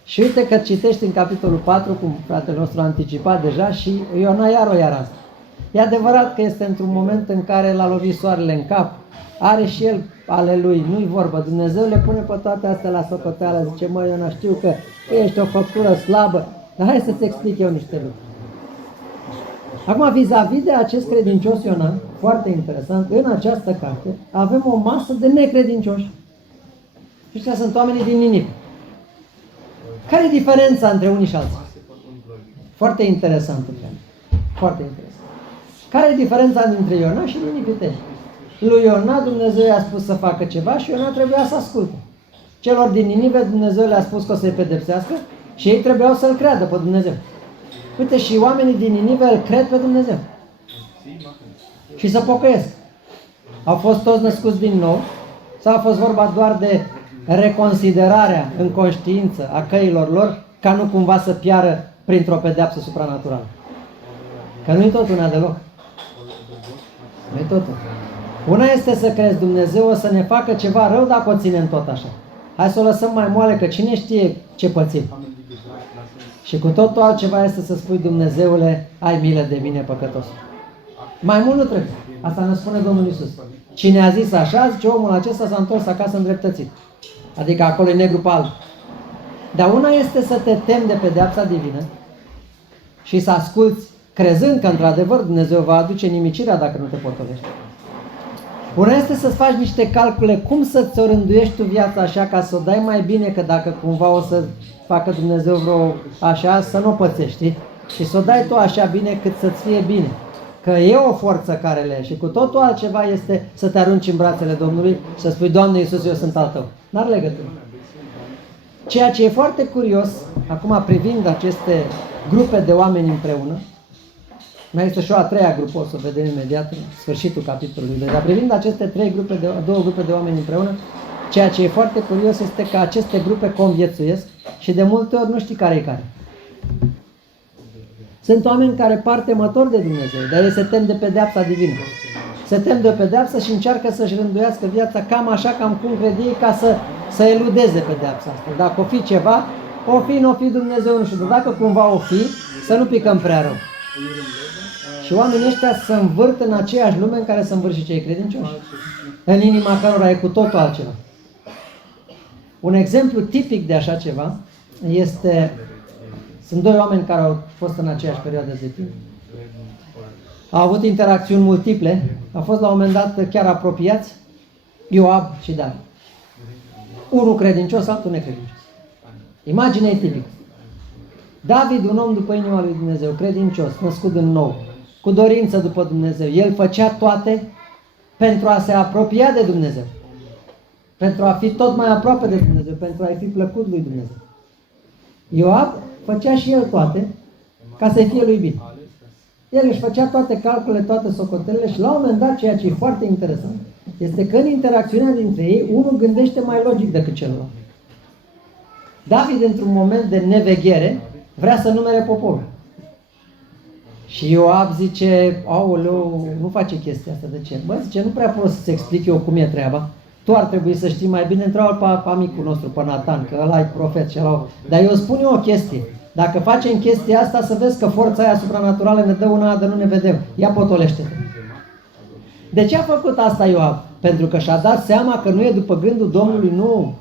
Și uite că citești în capitolul 4, cum fratele nostru a anticipat deja, și Iona iar asta. E adevărat că este într-un moment în care l-a lovit soarele în cap, are și el ale lui, nu-i vorba. Dumnezeu le pune pe toate astea la socoteală, zice, mă, Iona, știu că ești o făptură slabă, dar hai să-ți explic eu niște lucruri. Acum, vis-a-vis de acest credincios Iona, foarte interesant, în această carte avem o masă de necredincioși. Și ăștia sunt oamenii din Ninive. Care e diferența între unii și alții? Foarte interesant. Foarte interesant. Care e diferența dintre Iona și niniviteni? Lui Iona Dumnezeu i-a spus să facă ceva și Iona trebuia să asculte. Celor din Ninive Dumnezeu le-a spus că o să-i pedepsească și ei trebuiau să-L creadă pe Dumnezeu. Uite, și oamenii din Ninive îl cred pe Dumnezeu. Și să pocăiesc. Au fost toți născuți din nou sau a fost vorba doar de reconsiderarea în conștiință a căilor lor ca nu cumva să piară printr-o pedeapsă supranaturală? Că nu-i tot una deloc. Nu-i totul. Una este să crezi Dumnezeu o să ne facă ceva rău dacă o ținem tot așa. Hai să o lăsăm mai moale, că cine știe ce pățim. Și cu totul altceva este să spui, Dumnezeule, ai milă de mine, păcătos. Mai mult nu trebuie. Asta ne spune Domnul Iisus. Cine a zis așa, zice, omul acesta s-a întors acasă îndreptățit. Adică acolo e negru pe alb. Dar una este să te temi de pedeapsa divină și să asculți crezând că într-adevăr Dumnezeu va aduce nimicirea dacă nu te potolești. Una este să-ți faci niște calcule cum să-ți orânduiești tu viața așa ca să o dai mai bine, că dacă cumva o să facă Dumnezeu vreo așa, să nu o pățești, știi? Și să o dai tu așa bine cât să-ți fie bine. Că e o forță care le și cu totul altceva este să te arunci în brațele Domnului și să spui, Doamne Iisus, eu sunt al Tău. N-ar legătură. Ceea ce e foarte curios, acum privind aceste grupe de oameni împreună, mai este și o a treia grupă, o să o vedem imediat în sfârșitul capitolului. Dar privind aceste două grupe de oameni împreună, ceea ce e foarte curios este că aceste grupe conviețuiesc și de multe ori nu știi care e care. Sunt oameni care par temători de Dumnezeu, dar ei se tem de pedeapsa divină. Se tem de o pedeapsă și încearcă să-și rânduiască viața cam așa, cam cum crede ei, ca să eludeze pedeapsa asta. Dacă o fi ceva, o fi, nu o fi Dumnezeu, nu știu, dar dacă cumva o fi, să nu picăm prea rău. Și oamenii ăștia se învârt în aceeași lume în care se învârt și cei credincioși. În inima cărora e cu totul altceva. Un exemplu tipic de așa ceva este... Sunt doi oameni care au fost în aceeași perioadă de timp. Au avut interacțiuni multiple. Au fost la un moment dat chiar apropiați. Ioab și David. Unul credincios, altul necredincios. Imaginea e tipică. David, un om după inima lui Dumnezeu, credincios, născut din nou, cu dorință după Dumnezeu. El făcea toate pentru a se apropia de Dumnezeu. Pentru a fi tot mai aproape de Dumnezeu, pentru a-i fi plăcut lui Dumnezeu. Ioab făcea și el toate ca să-i fie lui bine. El își făcea toate calculele, toate socotelele și la un moment dat, ceea ce e foarte interesant, este că în interacțiunea dintre ei, unul gândește mai logic decât celălalt. David, într-un moment de neveghere, vrea să numere poporul. Și Ioab zice, aoleu, nu face chestia asta, de ce? Bă, zice, nu prea pot să-ți explic eu cum e treaba. Tu ar trebui să știi mai bine, întreabă pe amicul nostru, pe Natan, că ăla e profet și ăla. Dar eu spun eu o chestie. Dacă facem chestia asta, să vezi că forța aia supranaturală ne dă una, de nu ne vedem. Ia potolește-te. De ce a făcut asta Ioab? Pentru că și-a dat seama că nu e după gândul Domnului? Nu.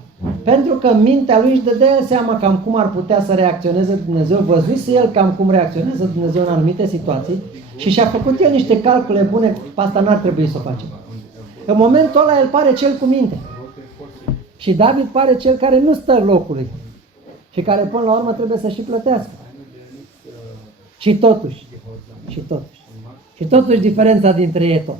Pentru că mintea lui își dădea seama cam cum ar putea să reacționeze Dumnezeu, văzuise el cam cum reacționează Dumnezeu în anumite situații și și-a făcut el niște calcule bune, pe asta n-ar trebui să o facem. În momentul ăla el pare cel cu minte. Și David pare cel care nu stă locului și care până la urmă trebuie să și plătească. Și totuși diferența dintre ei e tot.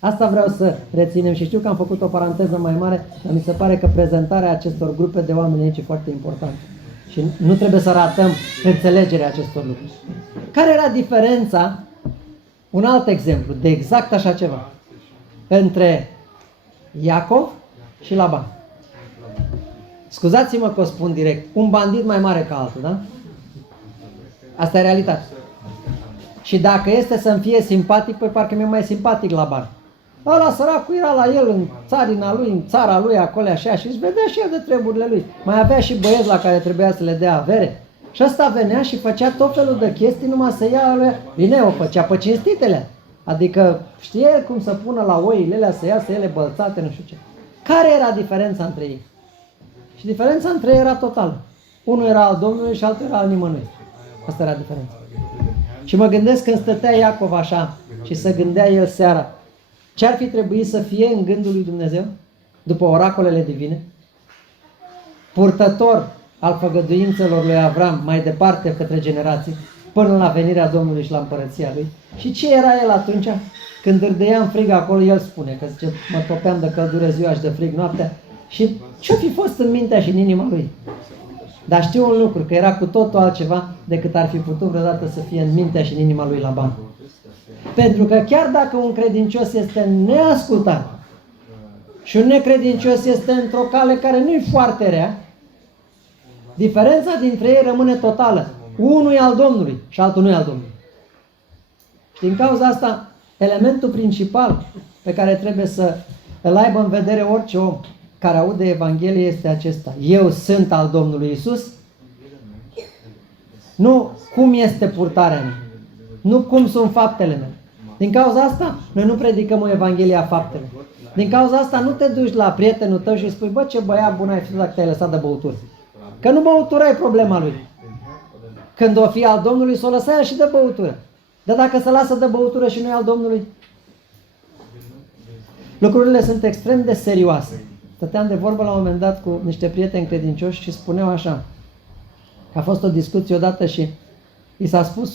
Asta vreau să reținem și știu că am făcut o paranteză mai mare, dar mi se pare că prezentarea acestor grupe de oameni aici e foarte importantă. Și nu trebuie să ratăm înțelegerea acestor lucruri. Care era diferența, un alt exemplu, de exact așa ceva, între Iacov și Laban? Scuzați-mă că o spun direct, un bandit mai mare ca altul, da? Asta e realitatea. Și dacă este să-mi fie simpatic, păi parcă mi-e mai simpatic Laban. Ăla săracul era la el în țarina lui, în țara lui, acolo așa, și își vedea și el de treburile lui. Mai avea și băieți la care trebuia să le dea avere. Și ăsta venea și făcea tot felul de chestii numai să ia lui. Bine, o făcea pe cinstitele. Adică știe el cum să pună la oile alea, să iasă ele bălțate, nu știu ce. Care era diferența între ei? Și diferența între ei era totală. Unul era al Domnului și altul era al nimănui. Asta era diferența. Și mă gândesc când stătea Iacov așa și se gândea el seara, ce ar fi trebuit să fie în gândul lui Dumnezeu, după oracolele divine? Purtător al făgăduințelor lui Avram mai departe către generații, până la venirea Domnului și la împărăția lui. Și ce era el atunci? Când îrdăia în frig acolo, el spune că zice, mă topeam de căldură ziua și de frig noaptea. Și ce-o fi fost în mintea și în inima lui? Dar știu un lucru, că era cu totul altceva decât ar fi putut vreodată să fie în mintea și în inima lui Laban. Pentru că chiar dacă un credincios este neascultat și un necredincios este într-o cale care nu e foarte rea, diferența dintre ei rămâne totală. Unul e al Domnului și altul nu e al Domnului. Și din cauza asta, elementul principal pe care trebuie să îl aibă în vedere orice om care aude Evanghelie este acesta. Eu sunt al Domnului Isus. Nu cum este purtarea mea. Nu cum sunt faptele mele. Din cauza asta, noi nu predicăm o Evanghelie a faptelor. Din cauza asta nu te duci la prietenul tău și spui, bă, ce băiat bun ai fi dacă te-ai lăsat de băutură. Că nu băutura e problema lui. Când o fi al Domnului, s-o lăsa el și de băutură. Dar dacă se lasă de băutură și nu e al Domnului, lucrurile sunt extrem de serioase. Stăteam de vorbă la un moment dat cu niște prieteni credincioși și spuneau așa, că a fost o discuție odată și i s-a spus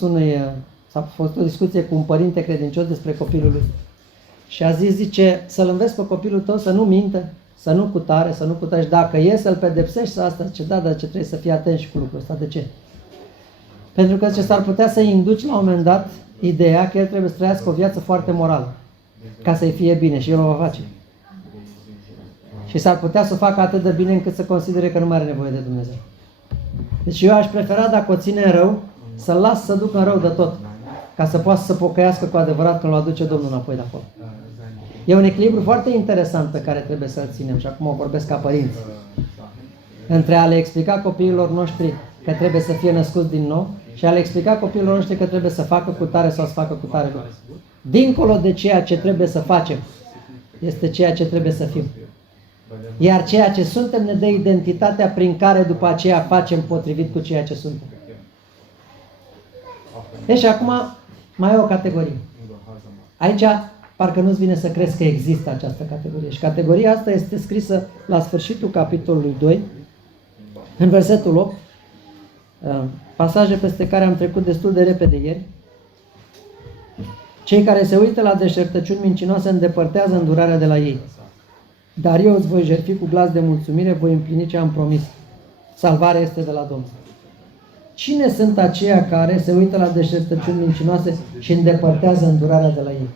s-a fost o discuție cu un părinte credincios despre copilul lui. Și a zis, zice, să-l înveți pe copilul tău să nu mintă, să nu cutare, să nu cutare. Și dacă e să-l pedepsești sau asta, zice, da, dar ce trebuie să fii atent și cu lucrul ăsta. De ce? Pentru că ce s-ar putea să-i induci la un moment dat ideea că el trebuie să trăiască o viață foarte morală, ca să-i fie bine și el o va face. Și s-ar putea să o facă atât de bine încât să considere că nu mai are nevoie de Dumnezeu. Deci eu aș prefera, dacă o ține în rău, să-l las să ducă în rău de tot, ca să poată să pocăiască cu adevărat când o aduce Domnul înapoi de acolo. E un echilibru foarte interesant pe care trebuie să-l ținem și acum o vorbesc ca părinți. Între a le explica copiilor noștri că trebuie să fie născuți din nou și a le explica copiilor noștri că trebuie să facă cu tare sau să facă cu tare lucru. Dincolo de ceea ce trebuie să facem, este ceea ce trebuie să fim. Iar ceea ce suntem ne dă identitatea prin care după aceea facem potrivit cu ceea ce suntem. Deci acum mai e o categorie. Aici parcă nu-ți vine să crezi că există această categorie. Și categoria asta este scrisă la sfârșitul capitolului 2, în versetul 8, pasaje peste care am trecut destul de repede ieri. Cei care se uită la deșertăciuni mincinoase îndepărtează îndurarea de la ei. Dar eu îți voi jertfi cu glas de mulțumire, voi împlini ce am promis. Salvarea este de la Domnul. Cine sunt aceia care se uită la deșertăciuni mincinoase și îndepărtează îndurarea de la ei?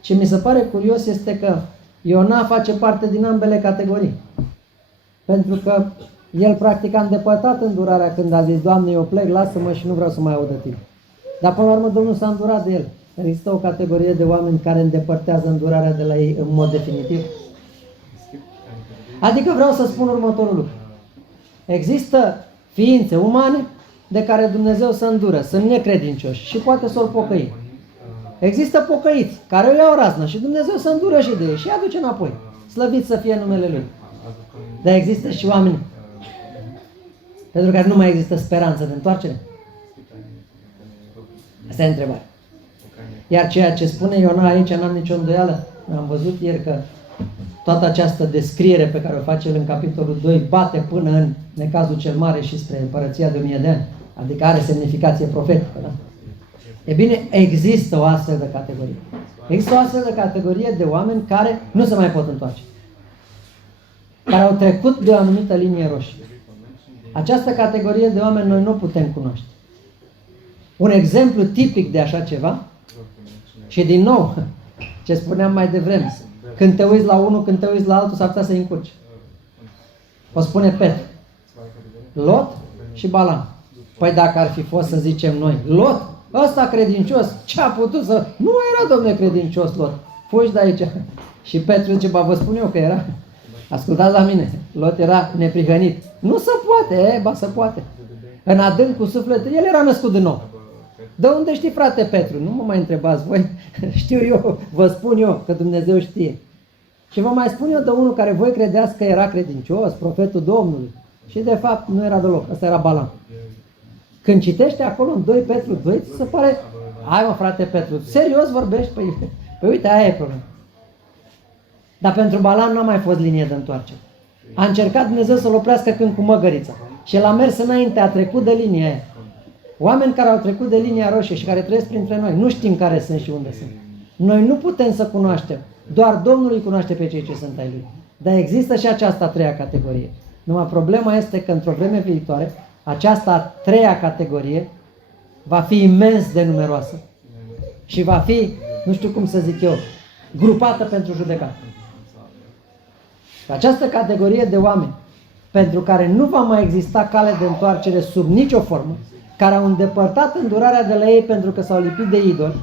Ce mi se pare curios este că Iona face parte din ambele categorii. Pentru că el practic a îndepărtat îndurarea când a zis, Doamne, eu plec, lasă-mă și nu vreau să mai aud de tine. Dar până la urmă Domnul s-a îndurat de el. Există o categorie de oameni care îndepărtează îndurarea de la ei în mod definitiv. Adică vreau să spun următorul lucru. Există ființe umane de care Dumnezeu se îndură, sunt necredincioși și poate să-l pocăi. Există pocăiți care îi iau raznă și Dumnezeu se îndură și de ei și îi aduce înapoi. Slăvit să fie numele Lui. Dar există și oameni pentru care nu mai există speranță de întoarcere. Asta e întrebarea. Iar ceea ce spune Iona aici, n-am nicio îndoială, am văzut ieri că toată această descriere pe care o face el în capitolul 2 bate până în necazul cel mare și spre împărăția de 1000 de ani. Adică are semnificație profetică. Da? E bine, există o astfel de categorie. Există o astfel de categorie de oameni care nu se mai pot întoarce. Care au trecut de o anumită linie roșie. Această categorie de oameni noi nu putem cunoaște. Un exemplu tipic de așa ceva, și din nou, ce spuneam mai devreme, când te uiți la unul, când te uiți la altul, s-ar putea să-i încurci. O spune Petru. Lot și Balam. Păi dacă ar fi fost să zicem noi, Lot, ăsta credincios, ce a putut să... Nu era, domne, credincios Lot. Fugi de aici. Și Petru zice, vă spun eu că era. Ascultați la mine. Lot era neprihănit. Nu se poate, ba se poate. În adâncul sufletului, el era născut din nou. De unde știi, frate Petru? Nu mă mai întrebați voi, știu eu, vă spun eu că Dumnezeu știe. Și vă mai spun eu de unul care voi credeați că era credincios, profetul Domnului. Și de fapt nu era deloc, ăsta era Balam. Când citește acolo în 2 Petru 2, ți se pare, hai mă frate Petru, serios vorbești? Păi uite, aia e problema. Dar pentru Balam n-a mai fost linie de întoarcere. A încercat Dumnezeu să-l oprească când cu măgărița. Și el a mers înainte, a trecut de linia aia. Oameni care au trecut de linia roșie și care trăiesc printre noi, nu știm care sunt și unde sunt. Noi nu putem să cunoaștem. Doar Domnul îi cunoaște pe cei ce sunt ai Lui. Dar există și această a treia categorie. Numai problema este că într-o vreme viitoare, această a treia categorie va fi imens de numeroasă. Și va fi, nu știu cum să zic eu, grupată pentru judecată. Această categorie de oameni pentru care nu va mai exista cale de întoarcere sub nicio formă, care au îndepărtat îndurarea de la ei pentru că s-au lipit de idoli,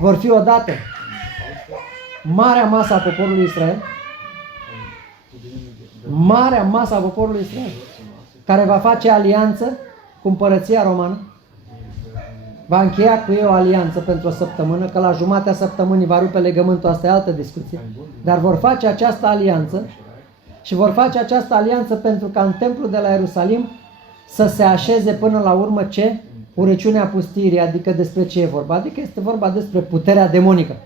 vor fi odată marea masă a poporului Israel, marea masă a poporului Israel, care va face alianță cu împărăția romană, va încheia cu ei o alianță pentru o săptămână, că la jumatea săptămânii va rupe legământul, asta e altă discuție, dar vor face această alianță și vor face această alianță pentru ca în templul de la Ierusalim să se așeze până la urmă ce? Urăciunea pustirii, adică despre ce e vorba? Adică este vorba despre puterea demonică.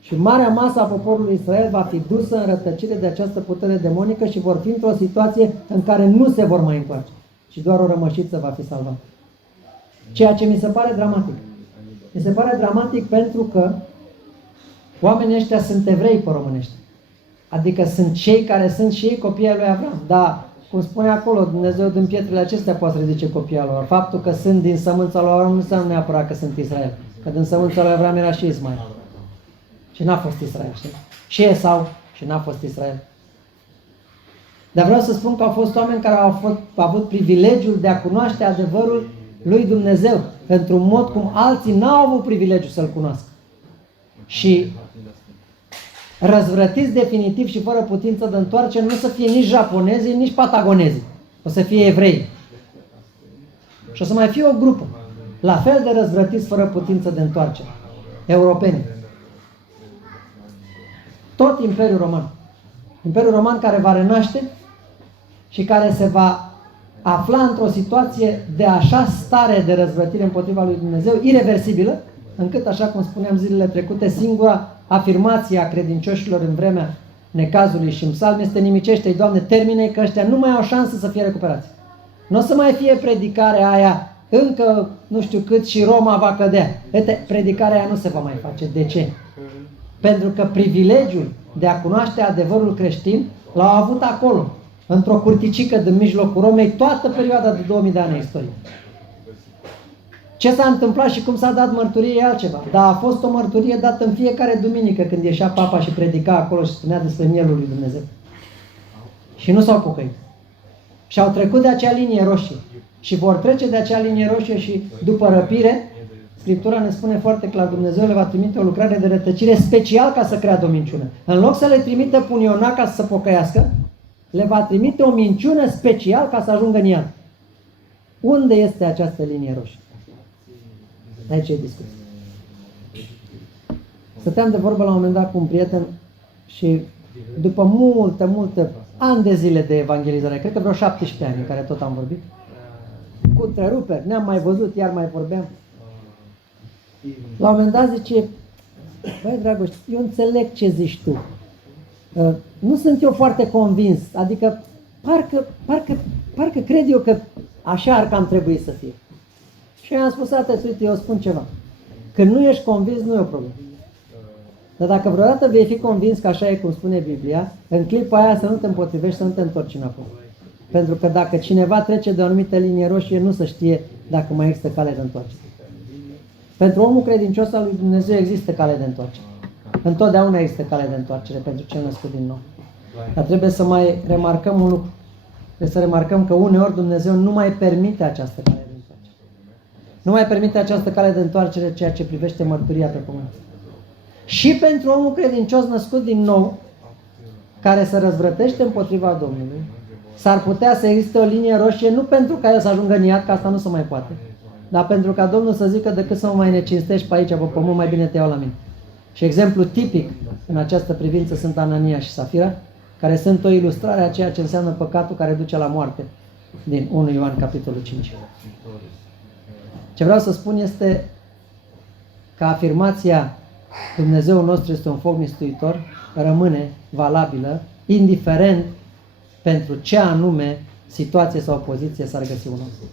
Și marea masă a poporului Israel va fi dusă în rătăcire de această putere demonică și vor fi într-o situație în care nu se vor mai întoarce, ci doar o rămășiță va fi salvată. Ceea ce mi se pare dramatic. Mi se pare dramatic pentru că oamenii ăștia sunt evrei pe românește. Adică sunt cei care sunt și ei copiii lui Avram. Dar, cum spune acolo, Dumnezeu din pietrele acestea poate să ridice copiii lor. Faptul că sunt din sămânța lui Avram nu înseamnă neapărat că sunt Israel. Că din sămânța lui Avram era și Ismail. Și n-a fost Israel, știi? Și Esau și n-a fost Israel. Dar vreau să spun că au fost oameni care au avut privilegiul de a cunoaște adevărul lui Dumnezeu într-un mod cum alții n-au avut privilegiul să-L cunoască. Și răzvrătiți definitiv și fără putință de întoarcere nu să fie nici japonezii, nici patagonezii. O să fie evrei. Și o să mai fie o grupă la fel de răzvrătiți fără putință de întoarcere. Europeni. Tot Imperiul Roman. Imperiul Roman care va renaște și care se va afla într-o situație de așa stare de răzvrătire împotriva lui Dumnezeu, ireversibilă, încât, așa cum spuneam zilele trecute, singura afirmație a credincioșilor în vremea necazului și în psalm este: nimicește-i, Doamne, termine, că ăștia nu mai au șansă să fie recuperați. Nu o să mai fie predicarea aia, încă nu știu cât și Roma va cădea. Uite, predicarea aia nu se va mai face. De ce? Pentru că privilegiul de a cunoaște adevărul creștin l-au avut acolo, într-o curticică din mijlocul Romei, toată perioada de 2000 de ani a istoriei. Ce s-a întâmplat și cum s-a dat mărturie e altceva. Dar a fost o mărturie dată în fiecare duminică când ieșea papa și predica acolo și spunea despre mielul lui Dumnezeu. Și nu s-au pocăit. Și au trecut de acea linie roșie. Și vor trece de acea linie roșie și după răpire, Scriptura ne spune foarte clar, Dumnezeu le va trimite o lucrare de rătăcire special ca să creadă o minciună. În loc să le trimită punionac ca să se pocăiască, le va trimite o minciună special ca să ajungă în ea. Unde este această linie roșie? Aici e discuția. Stăteam de vorbă la un moment dat cu un prieten și după multe ani de zile de evangelizare, cred că vreo 17 ani în care tot am vorbit, cu întreruperi, ne-am mai văzut, iar mai vorbeam. La un moment dat zice: băi, Dragoș, eu înțeleg ce zici tu. Nu sunt eu foarte convins, adică parcă cred eu că așa ar cam trebui să fie. Și eu am spus: uite, eu spun ceva. Când nu ești convins, nu e o problemă. Dar dacă vreodată vei fi convins că așa e cum spune Biblia, în clipa aia să nu te împotrivești, să nu te întorci înapoi. Pentru că dacă cineva trece de o anumită linie roșie, nu se știe dacă mai există cale de întoarcere. Pentru omul credincios al lui Dumnezeu există cale de întoarcere. Întotdeauna există cale de întoarcere pentru cel născut din nou. Dar trebuie să mai remarcăm un lucru. Trebuie să remarcăm că uneori Dumnezeu nu mai permite această cale de întoarcere. Nu mai permite această cale de întoarcere ceea ce privește mărturia pe pământ. Și pentru omul credincios născut din nou, care se răzvrătește împotriva Domnului s-ar putea să existe o linie roșie, nu pentru ca el să ajungă în iad, că asta nu se mai poate, dar pentru ca Domnul să zică, decât să mă mai necinstești pe aici, pe pământ, mai bine te iau la mine. Și exemplu tipic în această privință sunt Anania și Safira, care sunt o ilustrare a ceea ce înseamnă păcatul care duce la moarte, din 1 Ioan, capitolul 5. Ce vreau să spun este că afirmația Dumnezeul nostru este un foc mistuitor rămâne valabilă, indiferent pentru ce anume situație sau poziție s-ar găsi un om.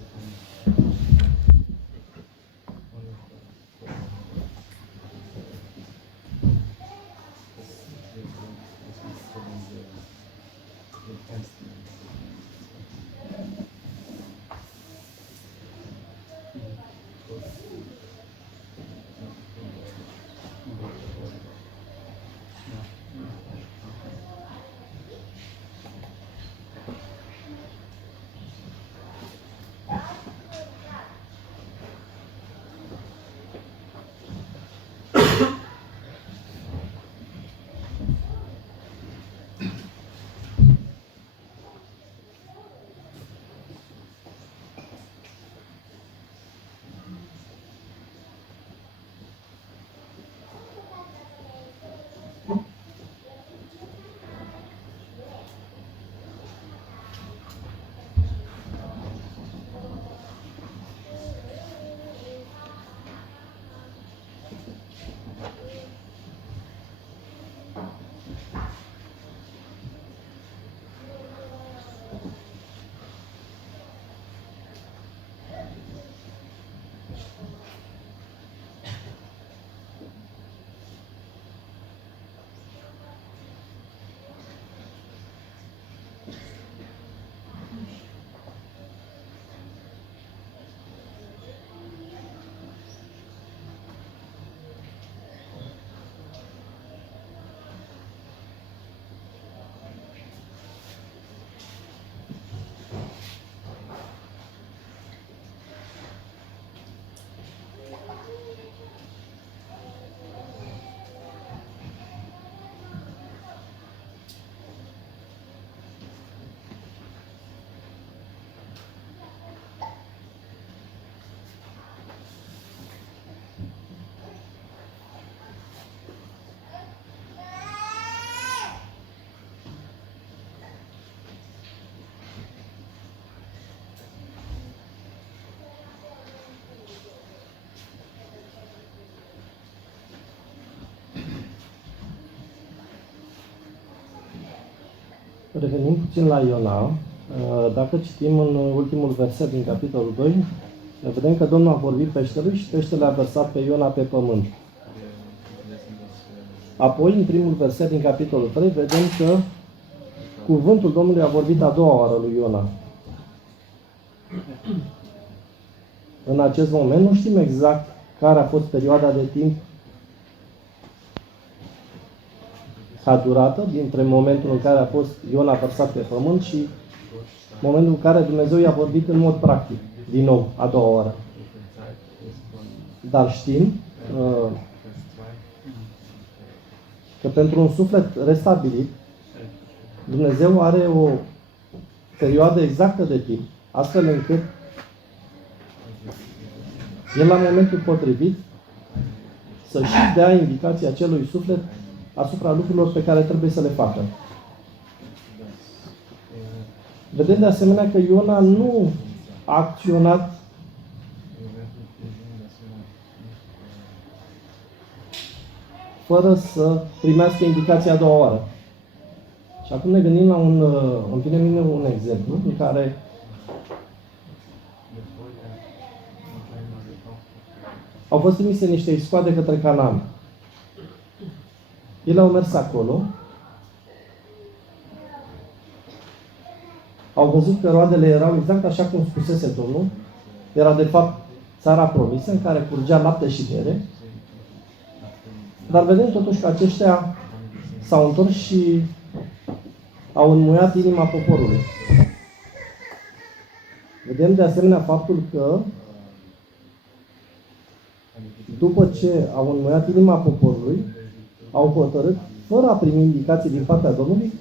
Revenim puțin la Iona. Dacă citim în ultimul verset din capitolul 2, vedem că Domnul a vorbit peștelui și peștele a vărsat pe Iona pe pământ. Apoi, în primul verset din capitolul 3, vedem că cuvântul Domnului a vorbit a doua oară lui Iona. În acest moment nu știm exact care a fost perioada de timp ca durată dintre momentul în care a fost Iona vărsat pe pământ și momentul în care Dumnezeu i-a vorbit în mod practic, din nou, a doua oară. Dar știm că pentru un suflet restabilit, Dumnezeu are o perioadă exactă de timp, astfel încât El, la momentul potrivit, să-și dea indicația acelui suflet asupra lucrurilor pe care trebuie să le facă. Vedem de asemenea că Iona nu a acționat fără să primească indicația a doua oară. Și acum ne gândim la îmi vine în mine un exemplu în care au fost trimise niște iscoade către Canaan. Ele au mers acolo, au văzut că roadele erau exact așa cum spusese Domnul. Era de fapt țara promisă în care curgea lapte și miere. Dar vedem totuși că aceștia s-au întors și au înmuiat inima poporului. Vedem de asemenea faptul că după ce au înmuiat inima poporului, au hotărât, fără a primi indicații din partea Domnului,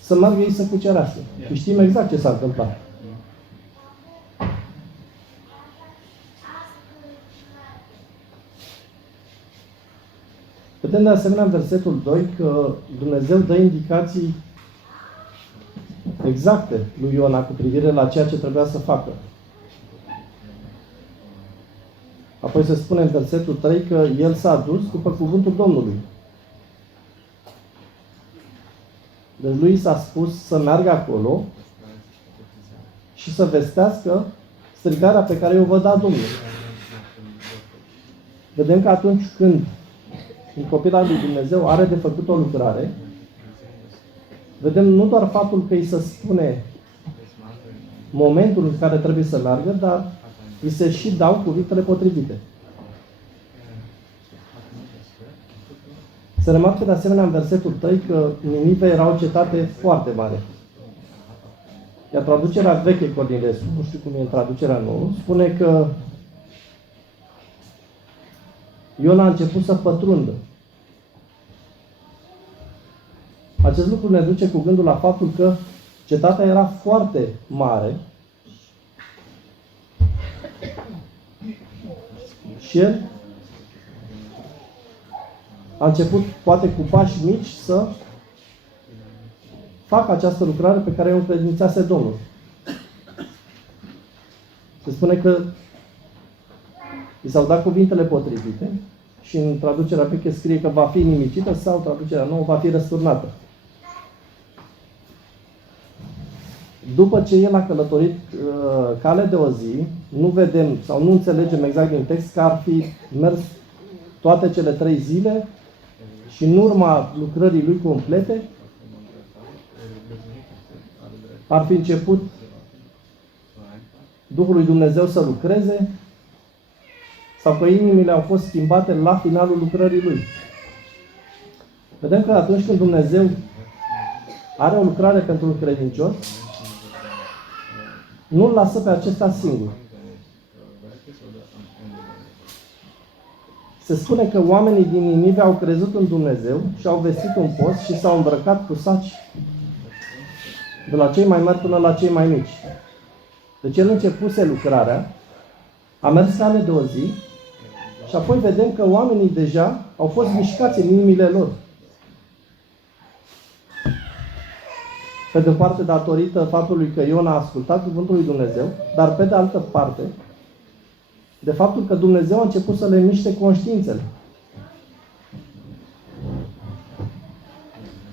să meargă ei să cucerească. Și știm exact ce s-a întâmplat. Vedem de asemenea în versetul 2 că Dumnezeu dă indicații exacte lui Iona cu privire la ceea ce trebuia să facă. Apoi se spune în versetul 3 că el s-a dus după cuvântul Domnului. Deci lui s-a spus să meargă acolo și să vestească strigarea pe care o va da Domnul. Vedem că atunci când un copil al lui Dumnezeu are de făcut o lucrare, vedem nu doar faptul că îi se spune momentul în care trebuie să meargă, dar îi se și dau cuvintele potrivite. Se remarcă de asemenea în versetul 3 că Ninive era o cetate foarte mare. Iar traducerea veche Cornilescu, nu știu cum e în traducerea nouă, spune că Iona a început să pătrundă. Acest lucru ne duce cu gândul la faptul că cetatea era foarte mare și el a început, poate cu pași mici, să facă această lucrare pe care o încredințase Domnul. Se spune că i s-au dat cuvintele potrivite și în traducerea veche scrie că va fi nimicită sau traducerea nouă va fi răsturnată. După ce el a călătorit cale de o zi, nu vedem sau nu înțelegem exact din text că ar fi mers toate cele 3 zile și în urma lucrării lui complete ar fi început Duhul lui Dumnezeu să lucreze sau că inimile au fost schimbate la finalul lucrării lui. Vedem că atunci când Dumnezeu are o lucrare pentru un credincios, nu-l lasă pe acesta singur. Se spune că oamenii din Ninive au crezut în Dumnezeu și au vestit un post și s-au îmbrăcat cu saci de la cei mai mari până la cei mai mici. Deci el începuse lucrarea, a mers cale de o zi și apoi vedem că oamenii deja au fost mișcați în inimile lor. Pe de o parte datorită faptului că Iona a ascultat cuvântul lui Dumnezeu, dar pe de altă parte de faptul că Dumnezeu a început să le miște conștiințele.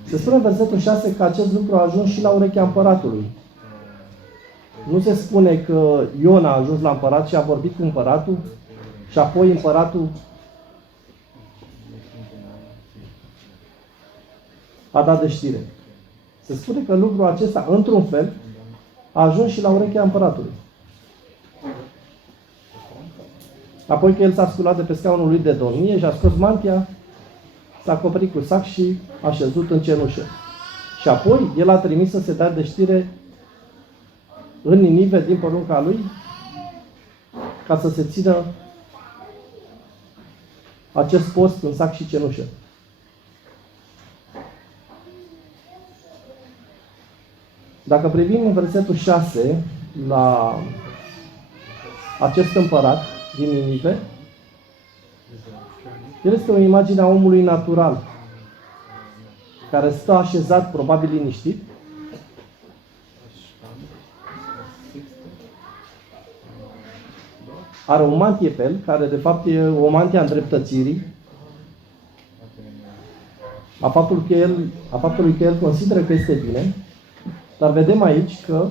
Se spune în versetul 6 că acest lucru a ajuns și la urechea împăratului. Nu se spune că Iona a ajuns la împărat și a vorbit cu împăratul și apoi împăratul a dat de știre. Se spune că lucrul acesta, într-un fel, a ajuns și la urechea împăratului. Apoi că el s-a sculat de pe scaunul lui de domnie și a scos mantia, s-a acoperit cu sac și a șezut în cenușă. Și apoi el a trimis să se dea de știre în Ninive din porunca lui ca să se țină acest post în sac și cenușă. Dacă privim în versetul 6 la acest împărat din Ninive, el este o imagine a omului natural, care stă așezat, probabil liniștit, are o mantie pe el, care de fapt e o mantie a îndreptățirii, a faptului că el consideră că este bine, dar vedem aici că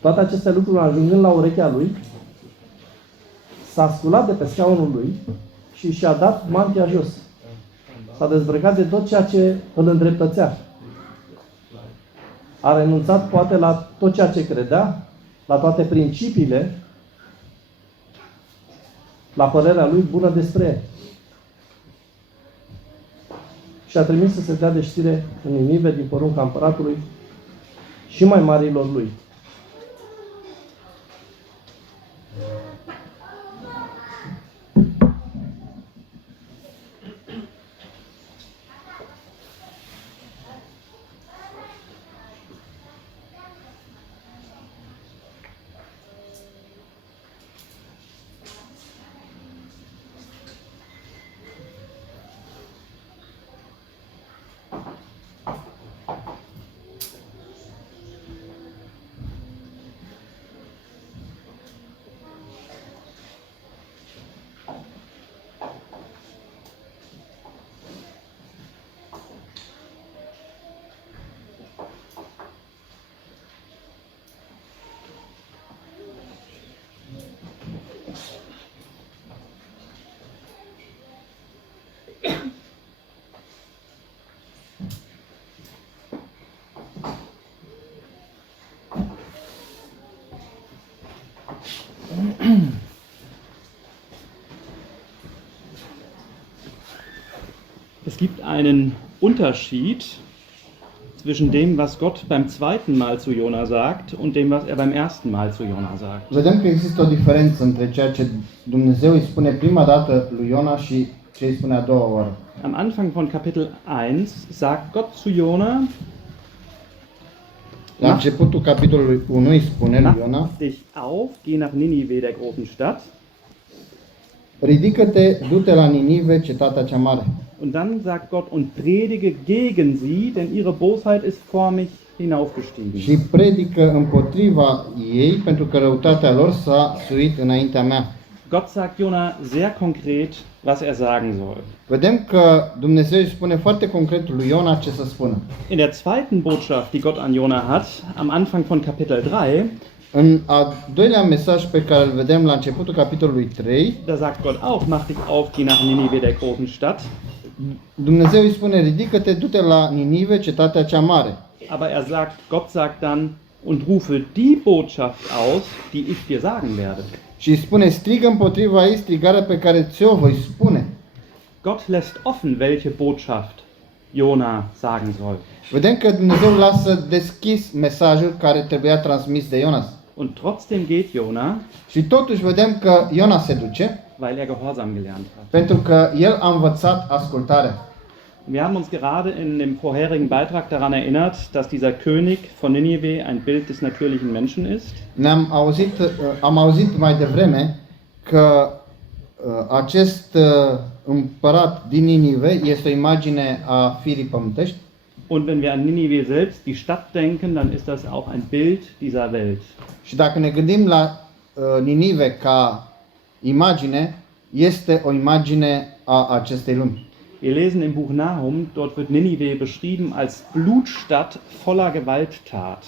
toate aceste lucruri, ajungând la urechea lui, s-a sculat de pe scaunul lui și și-a dat mantia jos. S-a dezbrăcat de tot ceea ce îl îndreptățea. A renunțat poate la tot ceea ce credea, la toate principiile, la părerea lui bună despre el. Și a trimis să se dea de știre în Ninive din porunca împăratului și mai marilor lui. gibt einen Unterschied zwischen dem, was Gott beim zweiten Mal zu Jona sagt und dem, was er beim ersten Mal zu Jona sagt. Vedem că există o diferență între ceea ce Dumnezeu îi spune prima dată lui Iona și ce îi spune a doua oară. Am Anfang von Kapitel 1 sagt Gott zu Jona, La începutul capitolului 1 îi spune lui Iona: mach dich auf, geh nach Ninive, der großen Stadt. ridică-te, du-te la Ninive, cetatea cea mare. Und dann sagt Gott, und predige gegen sie, denn ihre Bosheit ist vor mich hinaufgestiegen. Și predică împotriva ei, pentru că răutatea lor s-a suit înaintea mea. Gott sagt Jona sehr konkret, was er sagen soll. Vedem că Dumnezeu îi spune foarte concret lui Iona ce să spună. In der zweiten Botschaft, die Gott an Jona hat, am Anfang von Kapitel 3, În al doilea mesaj pe care îl vedem la începutul capitolului 3, da sagt Gott auch, mach dich auf, geh nach Ninive, der großen Stadt. Dumnezeu îi spune: ridică-te, du-te la Ninive, cetatea cea mare. Aber Gott sagt dann, und rufe die Botschaft aus, die ich dir sagen werde. Și îi spune: strigă împotriva ei strigarea pe care ți-o voi spune. Gott lässt offen, welche Botschaft Jona sagen soll. Vedem că Dumnezeu lasă deschis mesajul care trebuia transmis de Ionas. Und trotzdem geht Jona, Și totuși vedem că Iona se duce, weil er Gehorsam gelernt hat. pentru că el a învățat ascultarea. Wir haben uns gerade in dem vorherigen Beitrag daran erinnert, dass dieser König von Ninive ein Bild des natürlichen Menschen ist. Am auzit mai devreme că acest împărat din Ninive este o imagine a firii pământești. Und wenn wir an Ninive selbst, die Stadt, denken, dann ist das auch ein Bild dieser Welt. Și dacă ne gândim la Ninive ca imagine, este o imagine a acestei lumi. Wir lesen im Buch Nahum, dort wird Ninive beschrieben als Blutstadt voller Gewalttat.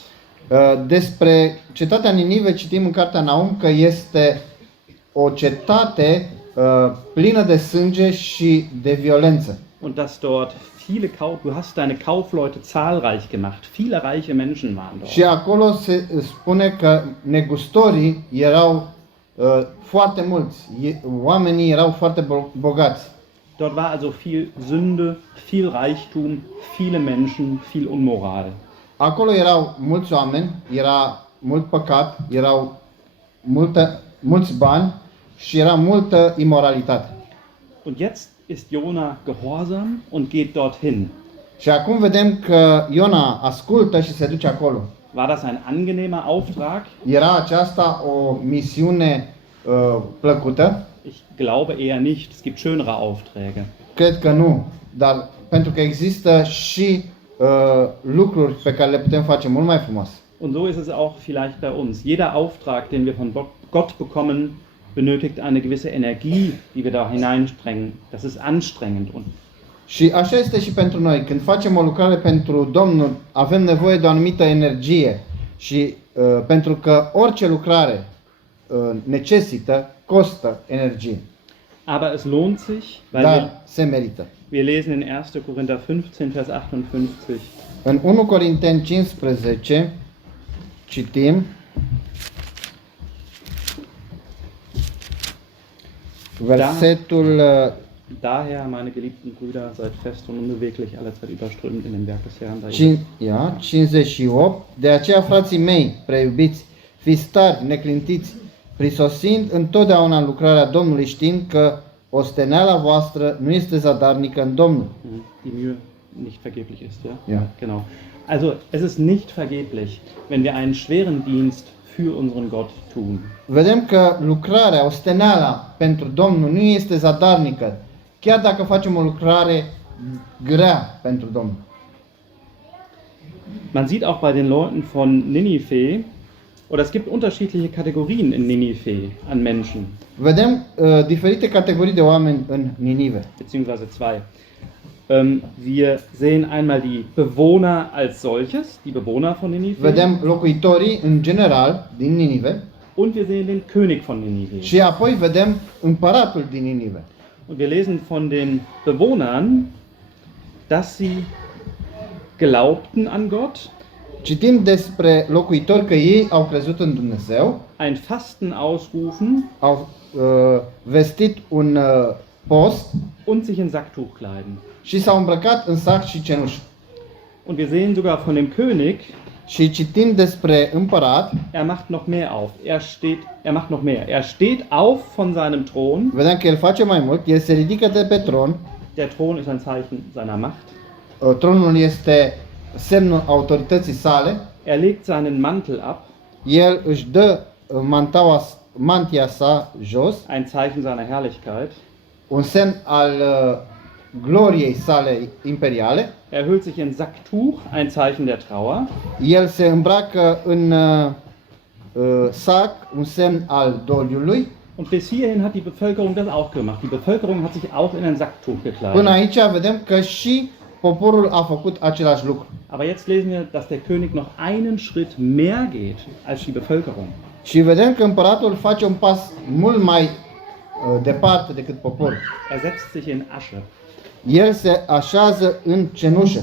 Despre cetatea Ninive citim în cartea Nahum că este o cetate plină de sânge și de violență. Und dass dort du hast deine Kaufleute zahlreich gemacht. Viele reiche Menschen waren dort. Și acolo se spune că negustorii erau foarte mulți, oamenii erau foarte bogați. Dort war also viel Sünde, viel Reichtum, viele Menschen, viel Unmoral. Acolo erau mulți oameni, era mult păcat, erau mulți bani și era multă imoralitate. Und jetzt ist Jona gehorsam und geht dorthin. Și acum vedem că Iona ascultă și se duce acolo. War das ein angenehmer Auftrag? Era aceasta o misiune plăcută? Ich glaube eher nicht. Es gibt schönere Aufträge. Cred că nu, dar pentru că există și lucruri pe care le putem face mult mai frumoase. Und so ist es auch vielleicht bei uns. Jeder Auftrag, den wir von Gott bekommen, benötigt eine gewisse Energie, die wir da hineinsprengen. Das ist anstrengend. Și așa este și pentru noi. Când facem o lucrare pentru Domnul, avem nevoie de o anumită energie. Și pentru că orice lucrare necesită, costă energie. Aber es lohnt sich, weil Dar se merită. wir lesen in 1. Korinther 15, Vers 58. În 1 Corinteni 15 citim versetul Daher, meine geliebten Brüder, seid fest und unbeweglich, alle Zeit überströmt in dem Werk des Herrn. Da 58. De aceea, frații mei, preiubiți, fiți tari, neclintiți, prisosind întotdeauna în lucrarea Domnului, știind că osteneala voastră nu este zadarnică în Domnul. Die Mühe nicht vergeblich ist, ja? Ja. Genau. Also, es ist nicht vergeblich, wenn wir einen schweren Dienst für unseren Gott tun. Vedem că lucrarea, osteneala pentru Domnul nu este zadarnică, chiar dacă facem o lucrare grea pentru Domnul. Man sieht auch bei den Leuten von Ninive, oder es gibt unterschiedliche Kategorien in Ninive an Menschen, Vedem diferite categorii de oameni în Ninive. beziehungsweise zwei. Wir sehen einmal die Bewohner als solches, die Bewohner von Ninive, Vedem locuitorii în general din Ninive und wir sehen den König von Ninive. și apoi vedem împăratul din Ninive. Und wir lesen von den Bewohnern, dass sie glaubten an Gott, Citim despre locuitori că ei au crezut în Dumnezeu, ein Fasten ausrufen au vestit un post und sich in Sacktuch kleiden. și s-au îmbrăcat în sac și cenușă. Und wir sehen sogar von dem König, Și citim despre împărat, er macht noch mehr auf. Er macht noch mehr. Er steht auf von seinem Thron. vedem că el face mai mult, el se ridică de pe tron, Der Thron ist ein Zeichen seiner Macht. tronul este semnul autorității sale, Er legt seinen Mantel ab, el își dă mantia sa jos, ein Zeichen seiner Herrlichkeit. un semn al gloriei sale imperiale, Er hüllt sich in Sacktuch, ein Zeichen der Trauer. el se îmbracă în sac, un semn al doliului. Und bis hierhin hat die Bevölkerung das auch gemacht. Die Bevölkerung hat sich auch in ein Sacktuch Până gekleidet. aici vedem că și poporul a făcut același lucru. Aber jetzt lesen wir, dass der König noch einen Schritt mehr geht als die Bevölkerung. Și vedem că împăratul face un pas mult mai departe decât poporul. Er setzt sich in Asche. El se așează în cenușă.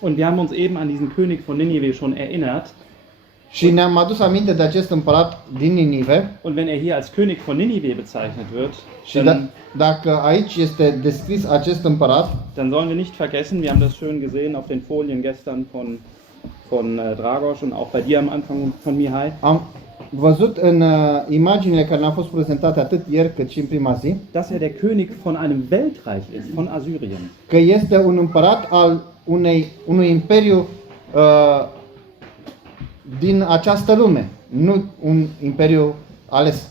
Und wir haben uns eben an diesen König von Ninive schon erinnert. Și ne-am adus aminte de acest împărat din Ninive. Und wenn er hier als König von Ninive bezeichnet wird, Și dacă aici este descris acest împărat, dann sollen wir nicht vergessen, wir haben das schön gesehen auf den Folien gestern von Dragos und auch bei dir am Anfang von Mihai, am văzut în imaginile care ne-au fost prezentate atât ieri cât și în prima zi, dass er der König von einem Weltreich ist, von Assyrien. că este un împărat al unui imperiu din această lume, nu un imperiu ales.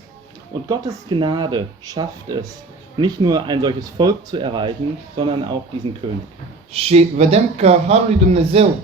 Und Gottes Gnade schafft es, nicht nur ein solches Volk zu erreichen, sondern auch diesen König. Și vedem că Harul lui Dumnezeu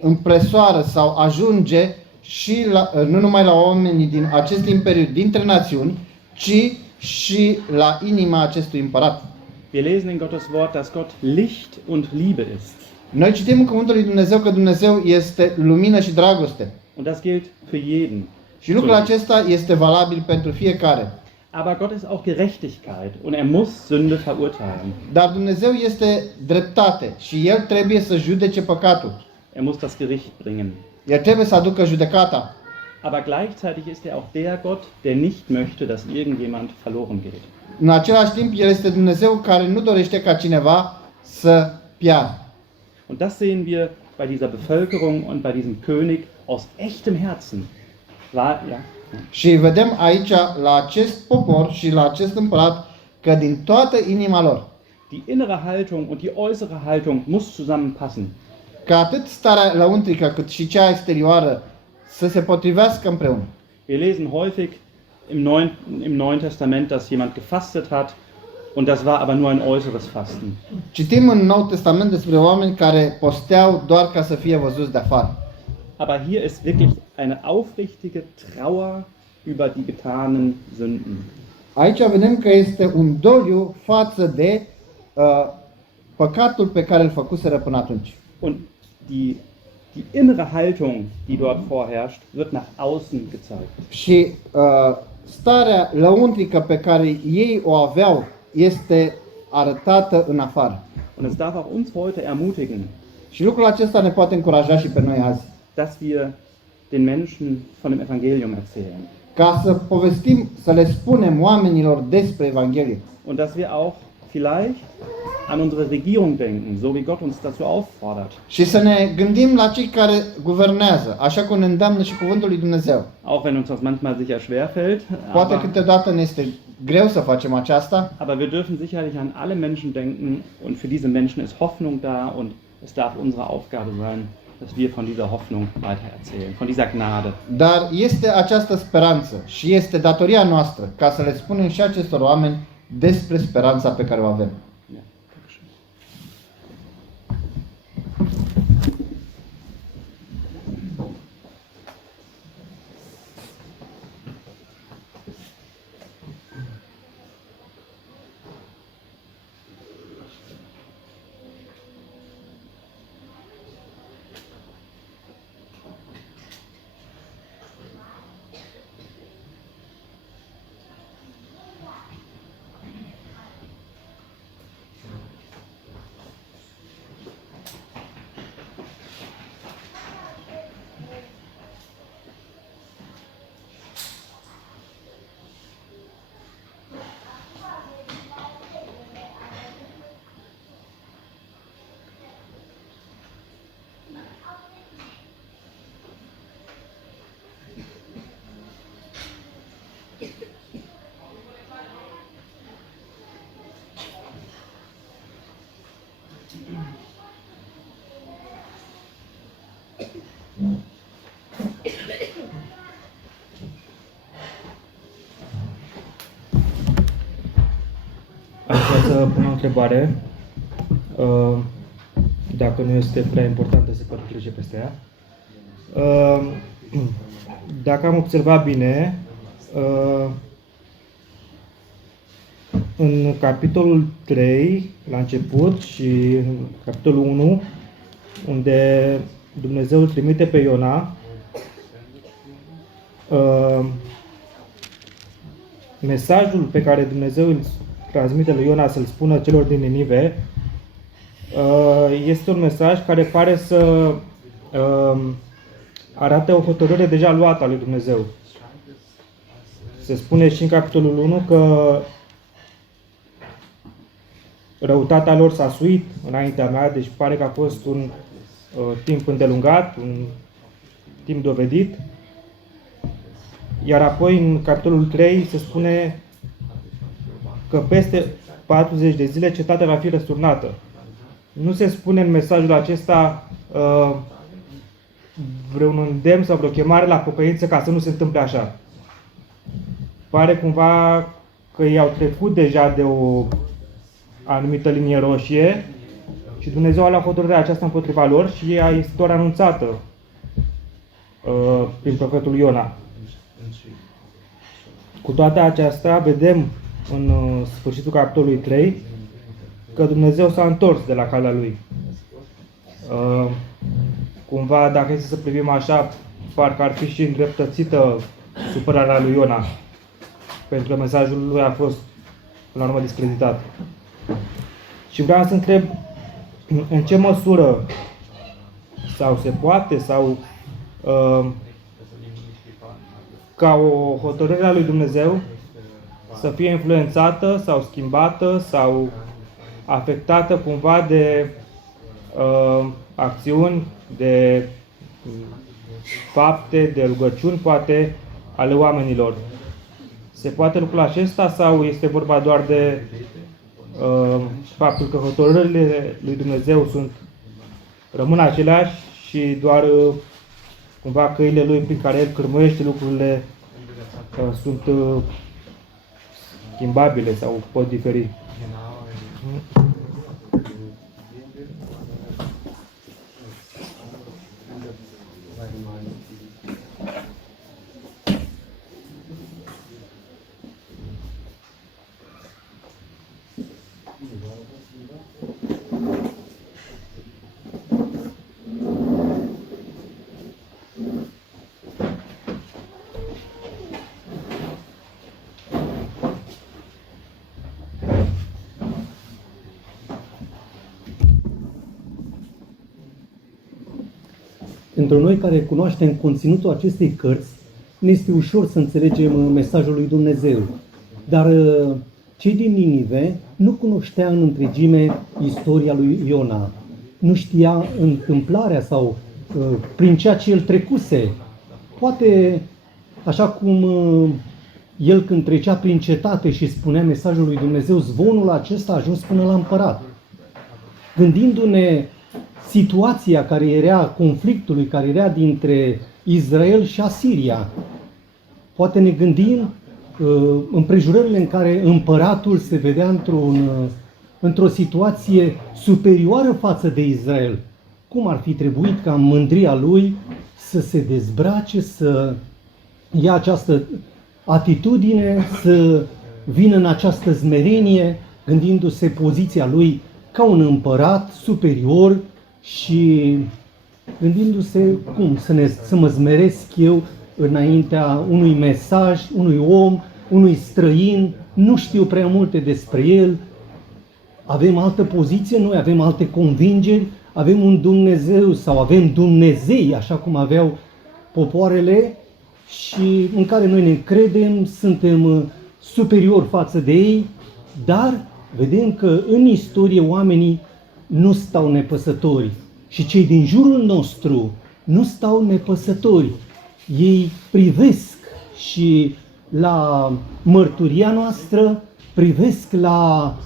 împresoară sau ajunge și nu numai la oamenii din acest imperiu dintre națiuni, ci și la inima acestui împărat. Wir lesen in Gottes Wort, dass Gott Licht und Liebe ist. Noi citim în Cuvântul lui Dumnezeu că Dumnezeu este lumină și dragoste. Und das gilt für jeden. Și lucrul acesta este valabil pentru fiecare. Aber Gott ist auch Gerechtigkeit und er muss Sünde verurteilen. Dar Dumnezeu este dreptate și El trebuie să judece păcatul. Er muss das Gericht bringen. El trebuie să aducă judecata. Aber gleichzeitig ist er auch der Gott, der nicht möchte, dass irgendjemand verloren geht. În același timp, El este Dumnezeu care nu dorește ca cineva să piară. Und das sehen wir bei dieser Bevölkerung und bei diesem König aus echtem Herzen. Ja. Și vedem aici la acest popor și la acest împărat că din toată inima lor, Die innere Haltung und die äußere Haltung muss zusammenpassen. că atât starea lăuntrică cât și cea exterioară să se potrivească împreună. Wir lesen häufig im Neuen Testament, dass jemand gefastet hat und das war aber nur ein äußeres Fasten. Citim în Noul Testament despre oameni care posteau doar ca să fie văzuți de afară. Aber hier ist wirklich eine aufrichtige Trauer über die getanen Sünden. Aici vedem că este un doliu față de păcatul pe care îl făcuseră până atunci. Und die innere Haltung, die dort vorherrscht, wird nach außen gezeigt. Și starea lăuntrică pe care ei o aveau este arătată în afară. Und es darf auch uns heute ermutigen, Și lucrul acesta ne poate încuraja și pe noi azi. dass wir den Menschen von dem Evangelium erzählen. Ca să povestim, să le spunem oamenilor despre Evanghelie. Und dass wir auch vielleicht an unsere Regierung denken, so wie Gott uns dazu auffordert. Și să ne gândim la cei care guvernează, așa cum ne îndeamnă și cuvântul lui Dumnezeu. Auch wenn uns das manchmal sicher schwerfällt. Poate câteodată ne este greu să facem aceasta, Aber wir dürfen sicherlich an alle Menschen denken und für diese Menschen ist Hoffnung da und es darf unsere Aufgabe sein, dass wir von dieser Hoffnung weitererzählen, von dieser Gnade. dar este această speranță și este datoria noastră ca să le spunem și acestor oameni despre speranța pe care o avem. Ja, Dankeschön. Aș vrea să pun o întrebare, dacă nu este prea importantă se poate trece peste ea. Dacă am observat bine, în capitolul 3, la început, și în capitolul 1, unde Dumnezeu îl trimite pe Iona, mesajul pe care Dumnezeu îl transmite lui Iona să-l spună celor din Ninive este un mesaj care pare să arate o hotărâre deja luată a lui Dumnezeu. Se spune și în capitolul 1 că răutatea lor s-a suit înaintea mea, deci pare că a fost un timp îndelungat, un timp dovedit. Iar apoi în capitolul 3 se spune că peste 40 de zile cetatea va fi răsturnată. Nu se spune în mesajul acesta vreun îndemn sau vreo chemare la pocăință ca să nu se întâmple așa. Pare cumva că ei au trecut deja de o anumită linie roșie și Dumnezeu a luat hotărârea aceasta împotriva lor și ea este doar anunțată prin profetul Iona. Cu toate acestea, vedem în sfârșitul capitolului 3 că Dumnezeu s-a întors de la calea lui. Cumva, dacă este să privim așa, parcă ar fi și îndreptățită supărarea lui Iona, pentru că mesajul lui a fost, până la urmă, discreditat. Și vreau să întreb în ce măsură sau se poate, sau ca o hotărâre a lui Dumnezeu să fie influențată sau schimbată sau afectată cumva de acțiuni, de fapte, de rugăciuni, poate, ale oamenilor. Se poate lucrul acesta sau este vorba doar de faptul că hotărârile lui Dumnezeu rămân aceleași și doar cumva căile lui prin care el cârmuiește lucrurile sunt schimbabile sau pot diferi? Pentru noi care cunoaștem conținutul acestei cărți, ne este ușor să înțelegem mesajul lui Dumnezeu. Dar cei din Ninive nu cunoștea în întregime istoria lui Iona. Nu știa întâmplarea sau prin ceea ce el trecuse. Poate, așa cum el când trecea prin cetate și spunea mesajul lui Dumnezeu, zvonul acesta a ajuns până la împărat. Gândindu-ne situația care era, conflictului care era dintre Israel și Asiria. Poate ne gândim împrejurările în care împăratul se vedea într-o situație superioară față de Israel. Cum ar fi trebuit ca în mândria lui să se dezbrace, să ia această atitudine, să vină în această smerenie, gândindu-se poziția lui ca un împărat superior și gândindu-se cum să mă smeresc eu înaintea unui mesaj, unui om, unui străin, nu știu prea multe despre el, avem altă poziție, noi avem alte convingeri, avem un Dumnezeu sau avem Dumnezei, așa cum aveau popoarele, și în care noi ne încredem, suntem superiori față de ei, dar vedem că în istorie oamenii nu stau nepăsători și cei din jurul nostru nu stau nepăsători. Ei privesc și la mărturia noastră, privesc la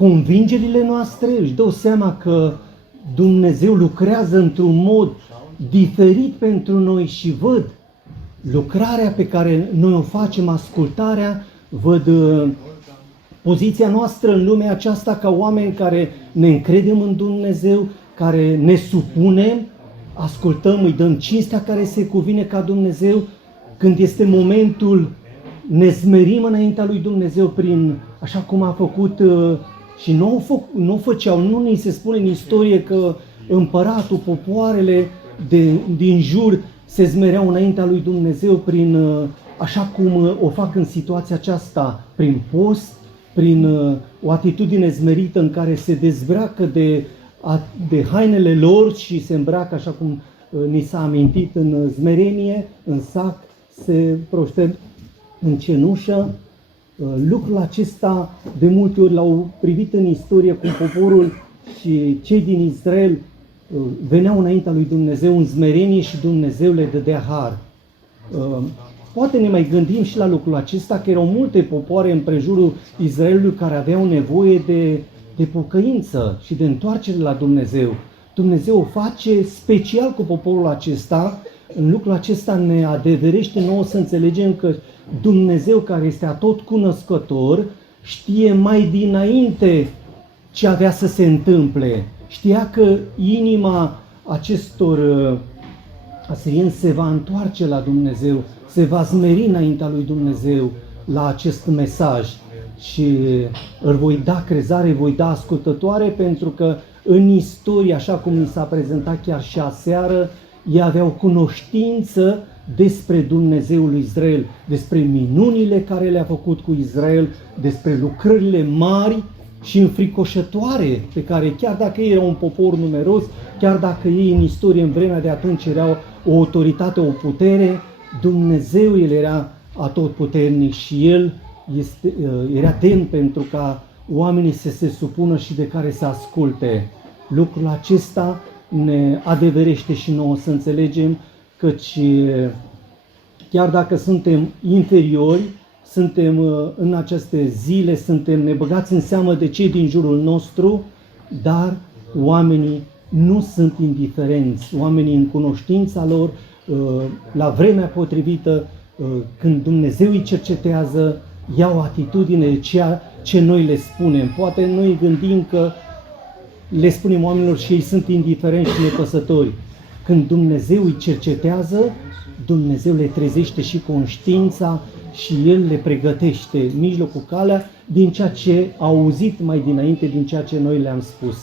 convingerile noastre, își dau seama că Dumnezeu lucrează într-un mod diferit pentru noi și văd lucrarea pe care noi o facem, ascultarea, văd poziția noastră în lumea aceasta ca oameni care ne încredem în Dumnezeu, care ne supunem, ascultăm, îi dăm cinstea care se cuvine ca Dumnezeu. Când este momentul, ne smerim înaintea lui Dumnezeu prin, așa cum a făcut și nu făceau, nu ni se spune în istorie că împăratul, popoarele din jur se smereau înaintea lui Dumnezeu prin, așa cum o fac în situația aceasta, prin post, prin o atitudine smerită în care se dezbracă de hainele lor și se îmbracă, așa cum ni s-a amintit, în smerenie, în sac, se proște în cenușă. Lucrul acesta de multe ori l-au privit în istorie cum poporul și cei din Israel veneau înaintea lui Dumnezeu în smerenie și Dumnezeu le dădea har. Poate ne mai gândim și la lucrul acesta, că erau multe popoare în prejurul Israelului care aveau nevoie de pocăință și de întoarcere la Dumnezeu. Dumnezeu o face special cu poporul acesta. În lucrul acesta ne adeverește nouă să înțelegem că Dumnezeu, care este atotcunoscător, știe mai dinainte ce avea să se întâmple. Știa că inima acestor asirieni se va întoarce la Dumnezeu, se va smeri înaintea lui Dumnezeu la acest mesaj și îl voi da crezare, voi da ascultătoare, pentru că în istorie, așa cum ni s-a prezentat chiar și aseară, ei aveau cunoștință despre Dumnezeul lui Israel, despre minunile care le-a făcut cu Israel, despre lucrările mari și înfricoșătoare pe care, chiar dacă ei erau un popor numeros, chiar dacă ei în istorie, în vremea de atunci, erau o autoritate, o putere, Dumnezeu, El era atotputernic și El era demn pentru ca oamenii să se supună și de care să asculte. Lucrul acesta ne adeverește și nouă să înțelegem, căci chiar dacă suntem inferiori, suntem în aceste zile, suntem nebăgați în seamă de cei din jurul nostru, dar oamenii nu sunt indiferenți. Oamenii în cunoștința lor, la vremea potrivită, când Dumnezeu îi cercetează, iau atitudine de ceea ce noi le spunem. Poate noi gândim că le spunem oamenilor și ei sunt indiferenți și nepăsători. Când Dumnezeu îi cercetează, Dumnezeu le trezește și conștiința și El le pregătește mijlocul, calea din ceea ce au auzit mai dinainte, din ceea ce noi le-am spus.